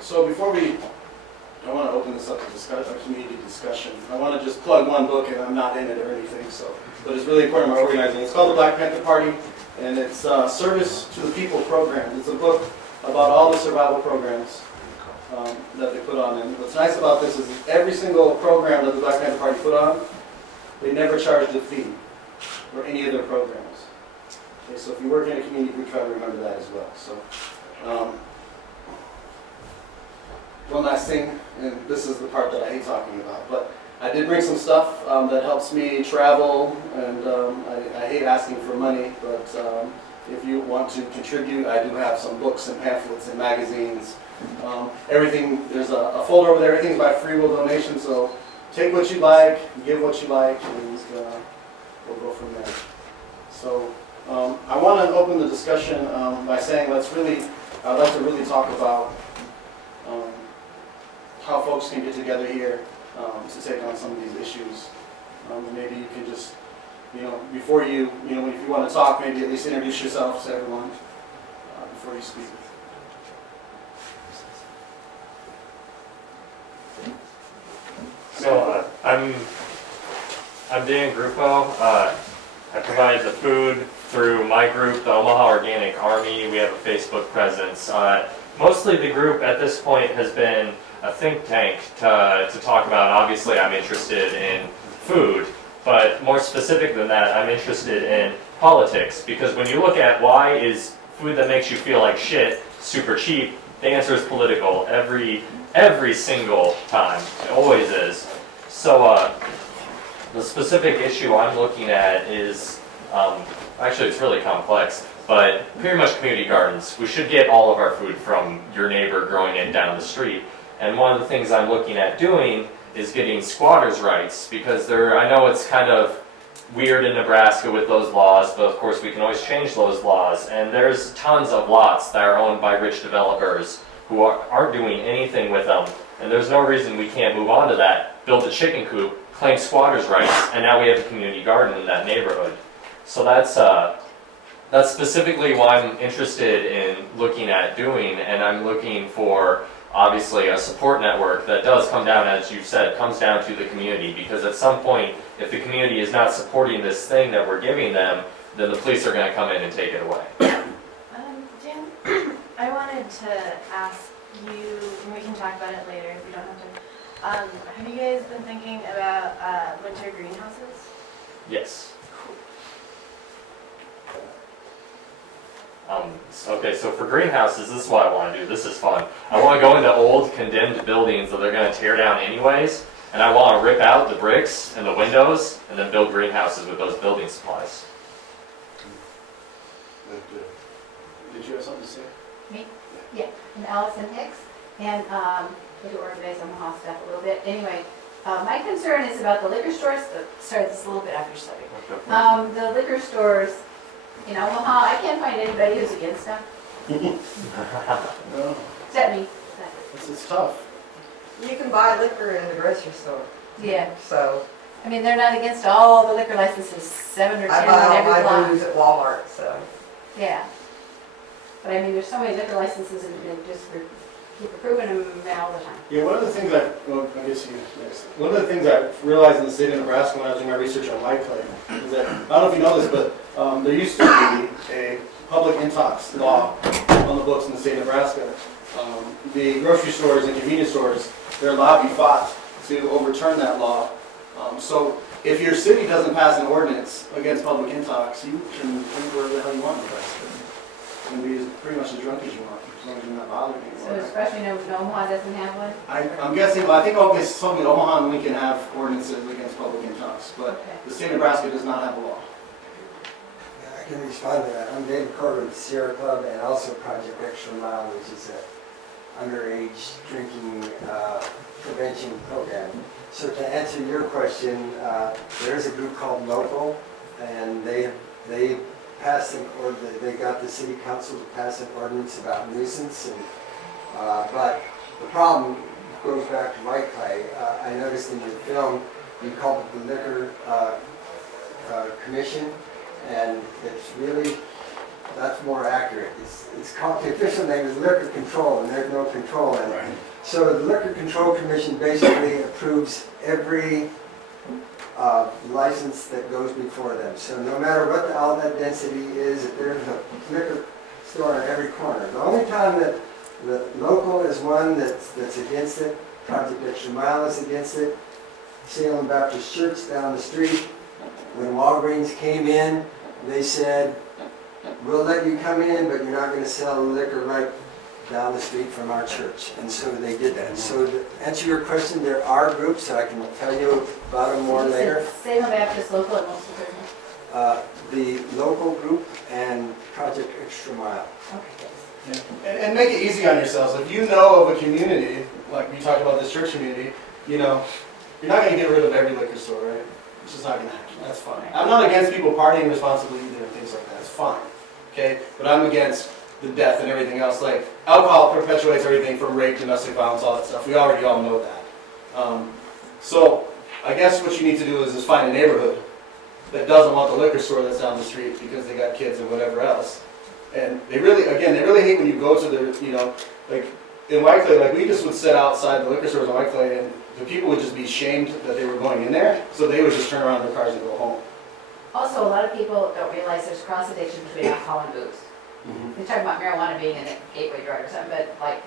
So before I want to open this up to discussion, a community discussion. I want to just plug one book, and I'm not in it or anything, but it's really important to my organizing. It's called The Black Panther Party, and it's Service to the People program. It's a book about all the survival programs that they put on. And what's nice about this is every single program that the Black Panther Party put on, they never charged a fee for any of their programs. Okay, so if you work in a community, we try to remember that as well. So. One last thing, and this is the part that I hate talking about, but I did bring some stuff that helps me travel, and I hate asking for money, but if you want to contribute, I do have some books and pamphlets and magazines. Everything, there's a folder over there, everything's by free will donation, so take what you like, give what you like, and we'll go from there. So I want to open the discussion by saying I'd like to really talk about how folks can get together here to take on some of these issues. Maybe you can just, before if you want to talk, maybe at least introduce yourself to everyone before you speak. So I'm Dan Gruppo. I provide the food through my group, the Omaha Organic Army. We have a Facebook presence. Mostly the group at this point has been a think tank to talk about. Obviously, I'm interested in food, but more specific than that, I'm interested in politics, because when you look at why is food that makes you feel like shit super cheap, the answer is political every single time. It always is. So the specific issue I'm looking at is, actually it's really complex, but pretty much community gardens. We should get all of our food from your neighbor growing it down the street. And one of the things I'm looking at doing is getting squatters' rights, because I know it's kind of weird in Nebraska with those laws, but of course we can always change those laws. And there's tons of lots that are owned by rich developers who aren't doing anything with them. And there's no reason we can't move on to that, build a chicken coop, claim squatters' rights, and now we have a community garden in that neighborhood. So that's specifically what I'm interested in looking at doing, and I'm looking for obviously a support network that does come down, as you said, comes down to the community, because at some point, if the community is not supporting this thing that we're giving them, then the police are going to come in and take it away. Jan, I wanted to ask you, and we can talk about it later if you don't have to. Have you guys been thinking about winter greenhouses? Yes. Okay, so for greenhouses, this is what I want to do. This is fun. I want to go into old condemned buildings that they're going to tear down anyways, and I want to rip out the bricks and the windows and then build greenhouses with those building supplies. Did you have something to say? Me? Yeah, I'm Allison Hicks, and I do organize Omaha stuff a little bit. Anyway, my concern is about the liquor stores. Sorry, this is a little bit after study. The liquor stores in Omaha, I can't find anybody who's against them. No. Except me. It's tough. You can buy liquor in the grocery store, Yeah. so I mean, they're not against all the liquor licenses, 7 or 10 I buy on all every my block. booze at Walmart, so. Yeah. But I mean, there's so many liquor licenses and just keep approving them all the time. Yeah, one of the things I guess you next. One of the things I realized in the state of Nebraska when I was doing my research on white clay is that, I don't know if you know this, but there used to be a public intox law on the books in the state of Nebraska. The grocery stores and convenience stores, their lobby fought to overturn that law. So if your city doesn't pass an ordinance against public intox, you can drink wherever the hell you want in Nebraska. You can be pretty much as drunk as you want, as long as you're not bothering So anyone. especially no Omaha doesn't have one? I'm guessing, well, I think August told me that Omaha and Lincoln have ordinances against public intox, but Okay. the state of Nebraska does not have a law. Yeah, I can respond to that. I'm David Corbett with Sierra Club and also Project Extra Mile, which is an underage drinking prevention program. So to answer your question, there is a group called Local, and they passed they got the city council to pass an ordinance about nuisance, and but the problem goes back to white clay. I noticed in your film you called it the Liquor Commission, and it's really, that's more accurate. It's called, the official name is Liquor Control, and there's no control in it. So the Liquor Control Commission basically approves every license that goes before them. So no matter what the outlet density is, if there's a liquor store on every corner. The only time that the local is one that's against it, Project Extra Mile is against it, Salem Baptist Church down the street, when Walgreens came in, they said, we'll let you come in, but you're not going to sell liquor right down the street from our church. And so they did that. So to answer your question, there are groups, so I can tell you about them more later. Salem Baptist Local and most of them. The local group and Project Extra Mile. Okay. And make it easy on yourselves. If you know of a community, like we talked about this church community, you know, you're not going to get rid of every liquor store, right? It's just not going to happen. That's fine. I'm not against people partying responsibly either and things like that. It's fine. Okay? But I'm against the death and everything else. Like, alcohol perpetuates everything from rape, domestic violence, all that stuff. We already all know that. So, I guess what you need to do is find a neighborhood that doesn't want the liquor store that's down the street because they got kids and whatever else. And they really hate when you go to the, you know, like, in White Clay, like, we just would sit outside the liquor stores in White Clay, and the people would just be shamed that they were going in there, so they would just turn around their cars and go home. Also, a lot of people don't realize there's cross addiction between alcohol and booze. They talk about marijuana being a gateway drug or something, but like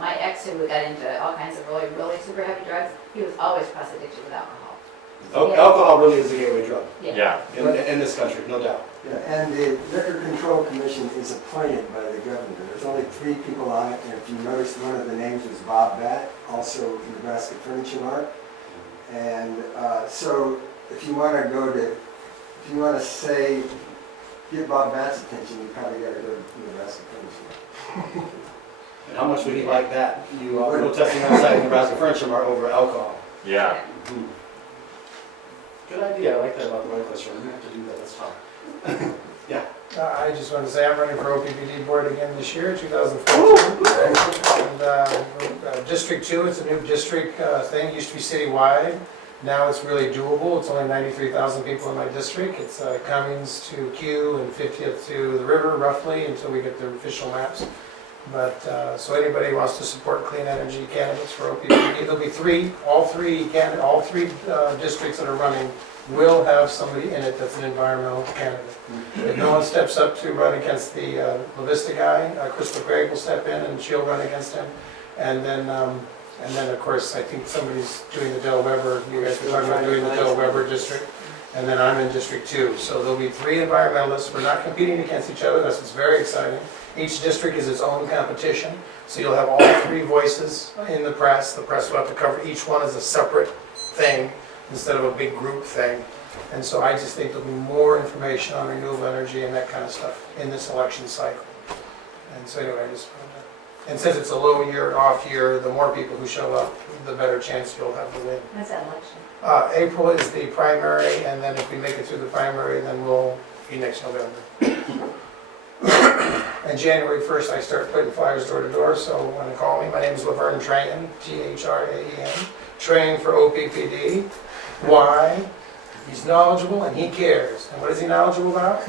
my ex who got into all kinds of really, really super heavy drugs, he was always cross addicted with alcohol. Alcohol really is a gateway drug. Yeah. In this country, no doubt. Yeah, and the Liquor Control Commission is appointed by the governor. There's only 3 people on it, and if you notice, one of the names was Bob Batt, also Nebraska Furniture Mart. And so if you want to say, get Bob Batt's attention, you probably got to go to Nebraska Furniture Mart. And how much would he like that? You protesting outside Nebraska Furniture Mart over alcohol. Yeah. Good idea. I like that about the White Clay store. We have to do that. Let's talk. Yeah. I just want to say I'm running for OPPD board again this year, 2014. And District 2, it's a new district thing. It used to be citywide. Now it's really doable. It's only 93,000 people in my district. It's Cummings to Kew and 50th to the river, roughly, until we get the official maps. But so anybody who wants to support clean energy candidates for OPPD, there'll be all three districts that are running will have somebody in it that's an environmental candidate. If no one steps up to run against the La Vista guy, Crystal Gregg will step in and she'll run against him. And then of course, I think somebody's doing the Del Weber, you guys were talking about doing the Del Weber district. And then I'm in District 2. So there'll be 3 environmentalists. We're not competing against each other. That's what's very exciting. Each district is its own competition. So you'll have all 3 voices in the press. The press will have to cover each one as a separate thing instead of a big group thing. And so I just think there'll be more information on renewable energy and that kind of stuff in this election cycle. And so anyway, I just wanted to, and since it's a low year, off year, the more people who show up, the better chance you'll have to win. When's that election? April is the primary, and then if we make it through the primary, then we'll be next November. And January 1st, I start putting flyers door to door, so when you call me, my name is Laverne Train, T-H-R-A-E-N, Train for OPPD. Why? He's knowledgeable and he cares. And what is he knowledgeable about?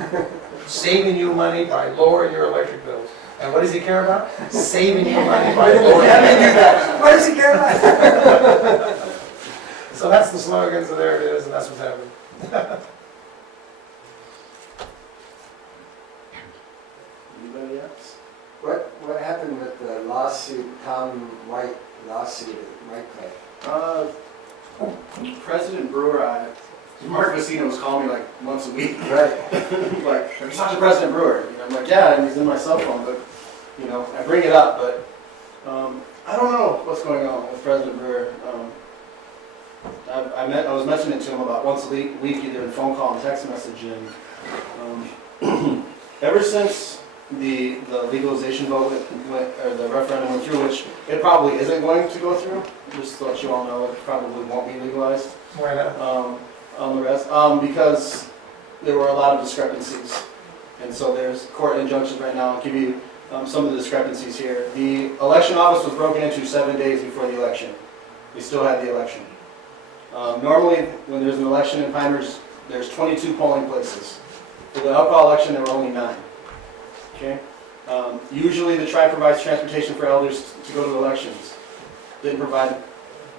Saving you money by lowering your electric bills. And what does he care about? Saving you money Why by did voting. he do that? Why does he care about that? So that's the slogan, so there it is, and that's what's happening. Anybody else? What happened with the lawsuit, Tom White lawsuit at White Clay? President Brewer, Mark Vecino's calling me like once a week. Right. Like, have you talked to President Brewer? You know, I'm like, yeah, and he's in my cell phone, but, you know, I bring it up, but I don't know what's going on with President Brewer. I was mentioning it to him about once a week, either in phone call and text message, and ever since the legalization vote or the referendum went through, which it probably isn't going to go through, just to let you all know, it probably won't be legalized. Why not? On the rest, because there were a lot of discrepancies, and so there's court injunctions right now. I'll give you some of the discrepancies here. The election office was broken into 7 days before the election. They still had the election. Normally, when there's an election in Pinehurst, there's 22 polling places. For the alcohol election, there were only 9. Okay. Usually, the tribe provides transportation for elders to go to elections. Didn't provide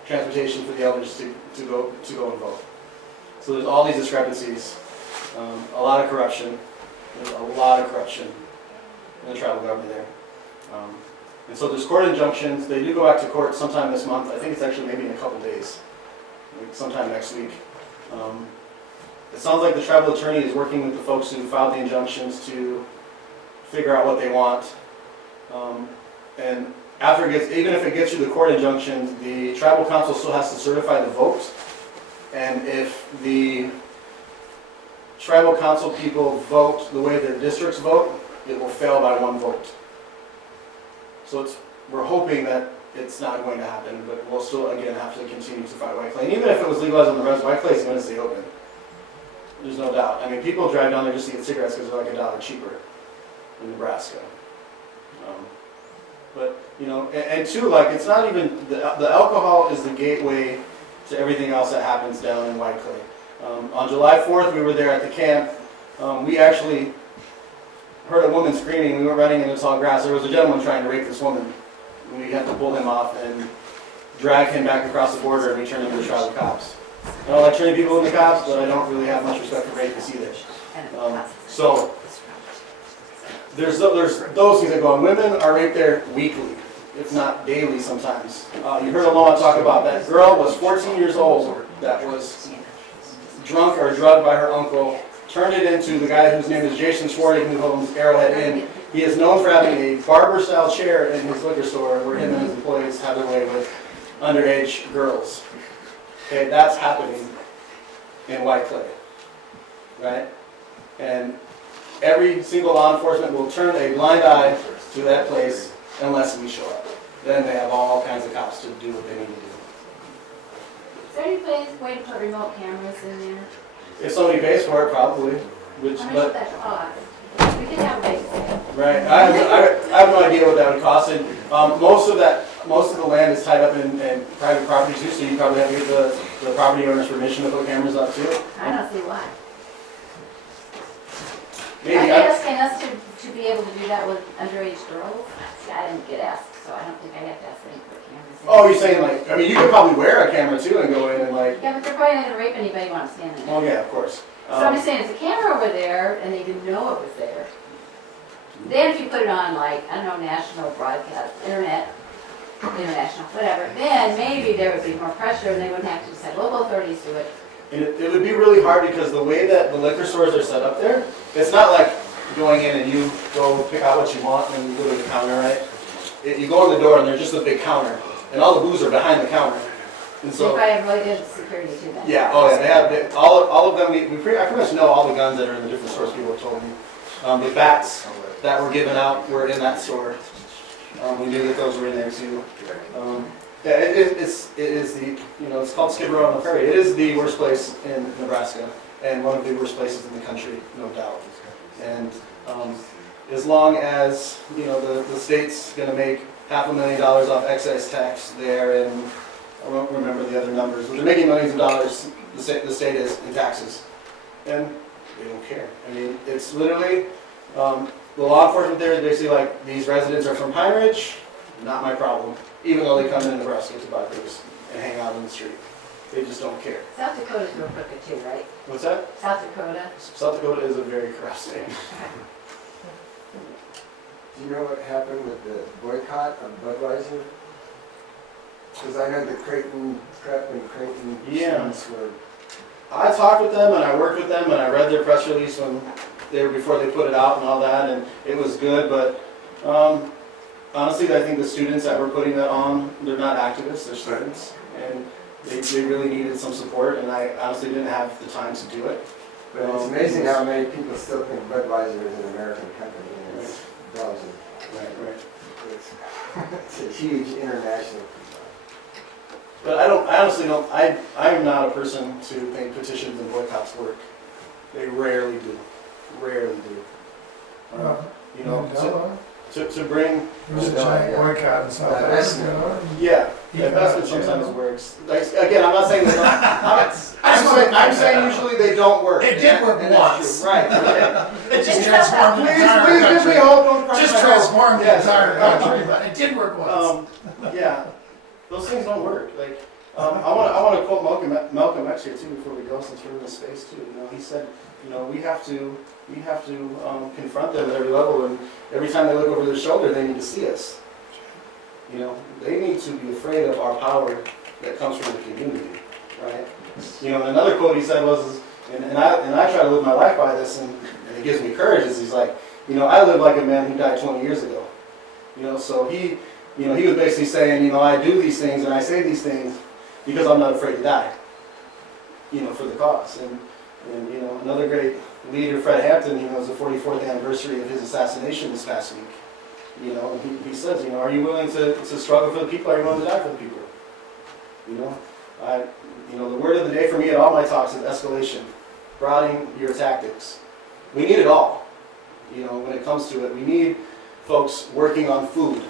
transportation for the elders to go and vote. So there's all these discrepancies, a lot of corruption. There's a lot of corruption in the tribal government there. And so there's court injunctions. They do go back to court sometime this month. I think it's actually maybe in a couple days, like sometime next week. It sounds like the tribal attorney is working with the folks who filed the injunctions to figure out what they want. And after it gets, even if it gets through the court injunctions, the tribal council still has to certify the vote. And if the tribal council people vote the way their districts vote, it will fail by 1 vote. So we're hoping that it's not going to happen, but we'll still, again, have to continue to fight White Clay. And even if it was legalized on the rest, White Clay is going to stay open. There's no doubt. I mean, people drive down there just to get cigarettes because they're like $1 cheaper in Nebraska. But, you know, and two, like, it's not even, the alcohol is the gateway to everything else that happens down in White Clay. On July 4th, we were there at the camp. We actually heard a woman screaming. We were running in the tall grass. There was a gentleman trying to rape this woman. We had to pull him off and drag him back across the border, and we turned him to the tribal cops. I don't like turning people into cops, but I don't really have much respect for rapists either. So there's those things that go on. Women are raped there weekly, if not daily sometimes. You heard Aloma talk about that girl was 14 years old that was drunk or drugged by her uncle, turned it into the guy whose name is Jason Schwarting, who owns Arrowhead Inn. He is known for having a barber-style chair in his liquor store where him and his employees have their way with underage girls. Okay, that's happening in White Clay, right? And every single law enforcement will turn a blind eye to that place unless we show up. Then they have all kinds of cops to do what they need to do. Is there any way to put remote cameras in there? If somebody pays for it, probably. Which, How much but would that cost? We did have a base sale. right, I have no idea what that would cost. And most of the land is tied up in private property too, so you probably have to get the property owner's permission to put cameras up too. I don't see why. Maybe Are they asking us to be able to do that with underage girls? See, I didn't get asked, so I don't think I have to ask them to put cameras in. Oh, you're saying like, I mean, you could probably wear a camera too and go in and like, Yeah, but they're probably not gonna rape anybody while I'm standing there. oh yeah, of course. So I'm just saying, if the camera over there and they didn't know it was there, then if you put it on like, I don't know, national broadcast, international, whatever, then maybe there would be more pressure and they wouldn't have to just have local authorities do it. And it would be really hard because the way that the liquor stores are set up there, it's not like going in and you go pick out what you want and you go to the counter, right? You go in the door and there's just a big counter and all the booze are behind the counter. And So so, you probably have really good security too then. yeah, oh yeah, they have, all of them, I pretty much know all the guns that are in the different stores people have told me. The bats that were given out were in that store. We knew that those were in there too. Yeah, it is the, you know, it's called Skid Row on the Prairie. It is the worst place in Nebraska and one of the worst places in the country, no doubt. And as long as, you know, the state's going to make $500,000 off excise tax there, and I won't remember the other numbers, but they're making millions of dollars, the state is, in taxes. And they don't care. I mean, it's literally, the law enforcement there is basically like, these residents are from Pine Ridge, not my problem, even though they come to Nebraska to buy booze and hang out in the street. They just don't care. South Dakota's real crooked too, right? What's that? South Dakota. South Dakota is a very corrupt state. Do you know what happened with the boycott of Budweiser? Because I know the Creighton Prep and Creighton students were. I talked with them and I worked with them and I read their press release before they put it out and all that, and it was good, but honestly, I think the students that were putting that on, they're not activists, they're students, and they really needed some support, and I honestly didn't have the time to do it. But it's amazing how many people still think Budweiser is an American company, and it's Belgian. Right. It's a huge international. But I honestly don't, I'm not a person to think petitions and boycotts work. They rarely do. You know, to bring, There's a giant boycott in South Africa. yeah, investment sometimes works. Like, again, I'm not saying they don't, I'm saying usually they don't work. It did work And that's once. true. Right. It just transformed the entire Please give country. me hope, don't crush Just my hope. transformed the Yes. entire country, but it did work once. Yeah, those things don't work. Like, I want to quote Malcolm X here too before we go, since we're in this space too. You know, he said, you know, we have to confront them at every level, and every time they look over their shoulder, they need to see us. You know, they need to be afraid of our power that comes from the community, right? You know, and another quote he said was, and I try to live my life by this, and it gives me courage. Is he's like, you know, I live like a man who died 20 years ago. You know, so he was basically saying, you know, I do these things and I say these things because I'm not afraid to die. You know, for the cause. And you know, another great leader, Fred Hampton, you know, it was the 44th anniversary of his assassination this past week. You know, he says, you know, are you willing to struggle for the people? Are you willing to die for the people? You know, the word of the day for me at all my talks is escalation. Broadening your tactics. We need it all. You know, when it comes to it, we need folks working on food.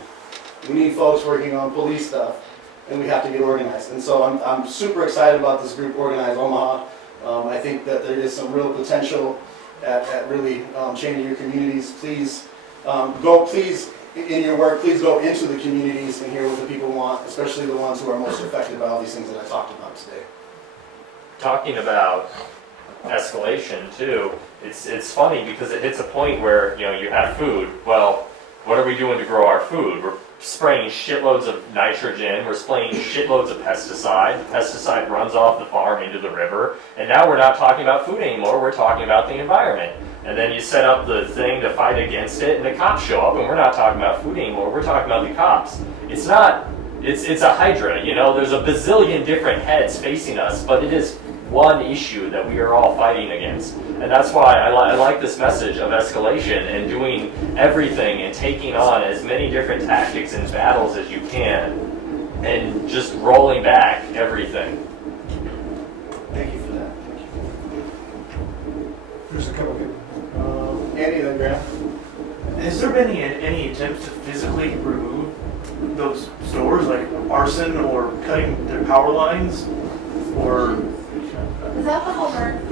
We need folks working on police stuff, and we have to get organized. And so I'm super excited about this group, Organize Omaha. I think that there is some real potential at really changing your communities. Please, in your work, please go into the communities and hear what the people want, especially the ones who are most affected by all these things that I talked about today. Talking about escalation too, it's funny because it hits a point where, you know, you have food. Well, what are we doing to grow our food? We're spraying shitloads of nitrogen, we're spraying shitloads of pesticide. The pesticide runs off the farm into the river, and now we're not talking about food anymore, we're talking about the environment. And then you set up the thing to fight against it, and the cops show up, and we're not talking about food anymore, we're talking about the cops. It's a hydra, you know, there's a bazillion different heads facing us, but it is one issue that we are all fighting against. And that's why I like this message of escalation and doing everything and taking on as many different tactics and battles as you can and just rolling back everything. Thank you for that. Thank you. There's a couple people. Andy, then Graham. Has there been any attempts to physically remove those stores, like arson or cutting their power lines? Or Is that the whole burn?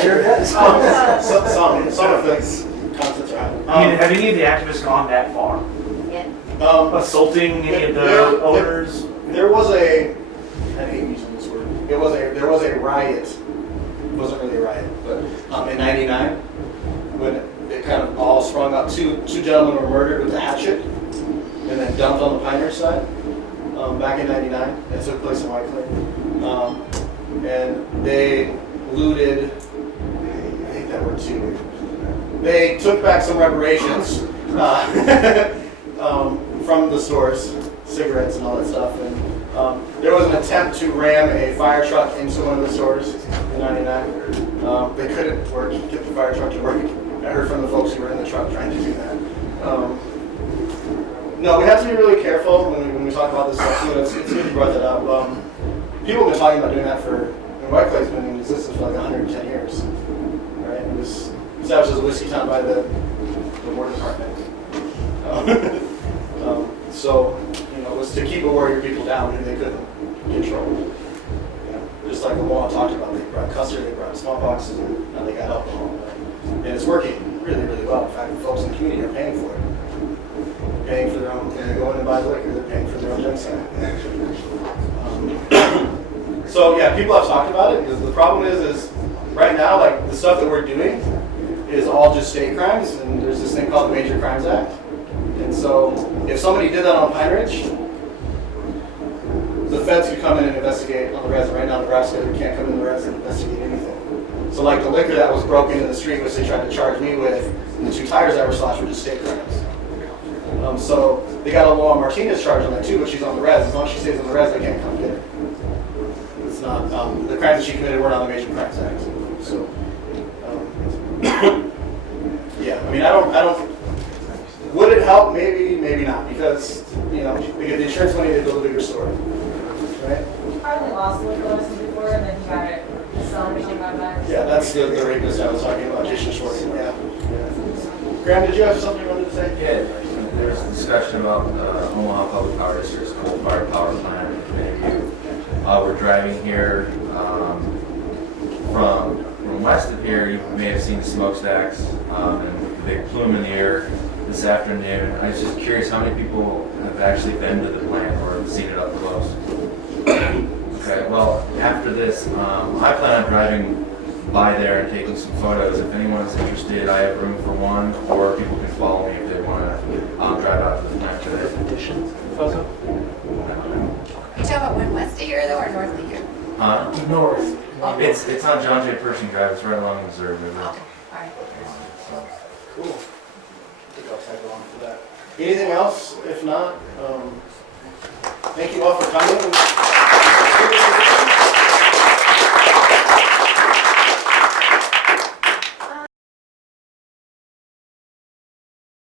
Sure is. Some of those concepts are happening. I mean, have any of the activists gone that far? Yeah. Assaulting any of the owners? There was I hate using this word. There was a riot. It wasn't really a riot, but in '99, when it kind of all sprung up. Two gentlemen were murdered with a hatchet and then dumped on the Pine Ridge side. Back in '99, it took place in White Clay. And they looted, I think that were two. They took back some reparations from the stores, cigarettes and all that stuff. And there was an attempt to ram a fire truck into one of the stores in '99. They couldn't get the fire truck to work. I heard from the folks who were in the truck trying to do that. No, we have to be really careful when we talk about this stuff too. It's good you brought that up. People have been talking about doing that White Clay's been in existence for like 110 years. Right? It was established as a whiskey town by the War Department. So, you know, it was to keep a warrior people down who they couldn't control. You know, just like the law talked about, they brought custard, they brought smallpox, and now they got alcohol. And it's working really, really well. In fact, the folks in the community are paying for it. They're paying for their own, when they go in and buy the liquor, they're paying for their own genocide. So yeah, people have talked about it. The problem is right now, like the stuff that we're doing is all just state crimes, and there's this thing called the Major Crimes Act. And so if somebody did that on Pine Ridge, the feds could come in and investigate on the res. Right now, Nebraska can't come in the res and investigate anything. So like the liquor that was broken in the street, which they tried to charge me with, and the 2 tires that were slashed were just state crimes. So they got a Laura Martinez charge on that too, but she's on the res. As long as she stays on the res, they can't come get her. It's not, the crimes that she committed were not on the Major Crimes Act. So, yeah, I mean, I don't, would it help? Maybe, maybe not, because, you know, we get the insurance money, they build a bigger store, right? You probably lost liquor license before and then you got it, the seller got back. Yeah, that's the rapist I was talking about, Jason Schwartz, yeah. Graham, did you have something you wanted to say? Yeah, there's discussion about Omaha Public Power District's coal-fired power plant. Many of you were driving here from west of here. You may have seen the smokestacks and the big plume in the air this afternoon. I was just curious how many people have actually been to the plant or seen it up close. Okay, well, after this, I plan on driving by there and taking some photos. If anyone's interested, I have room for one, or people can follow me if they want to drive out to the plant today. Photo? You talking about one west of here though, or north of here? North. It's on John J. Pershing Drive. It's right along the Missouri River. Okay, all right. Cool. I think I'll tag along for that. Anything else? If not, thank you all for coming.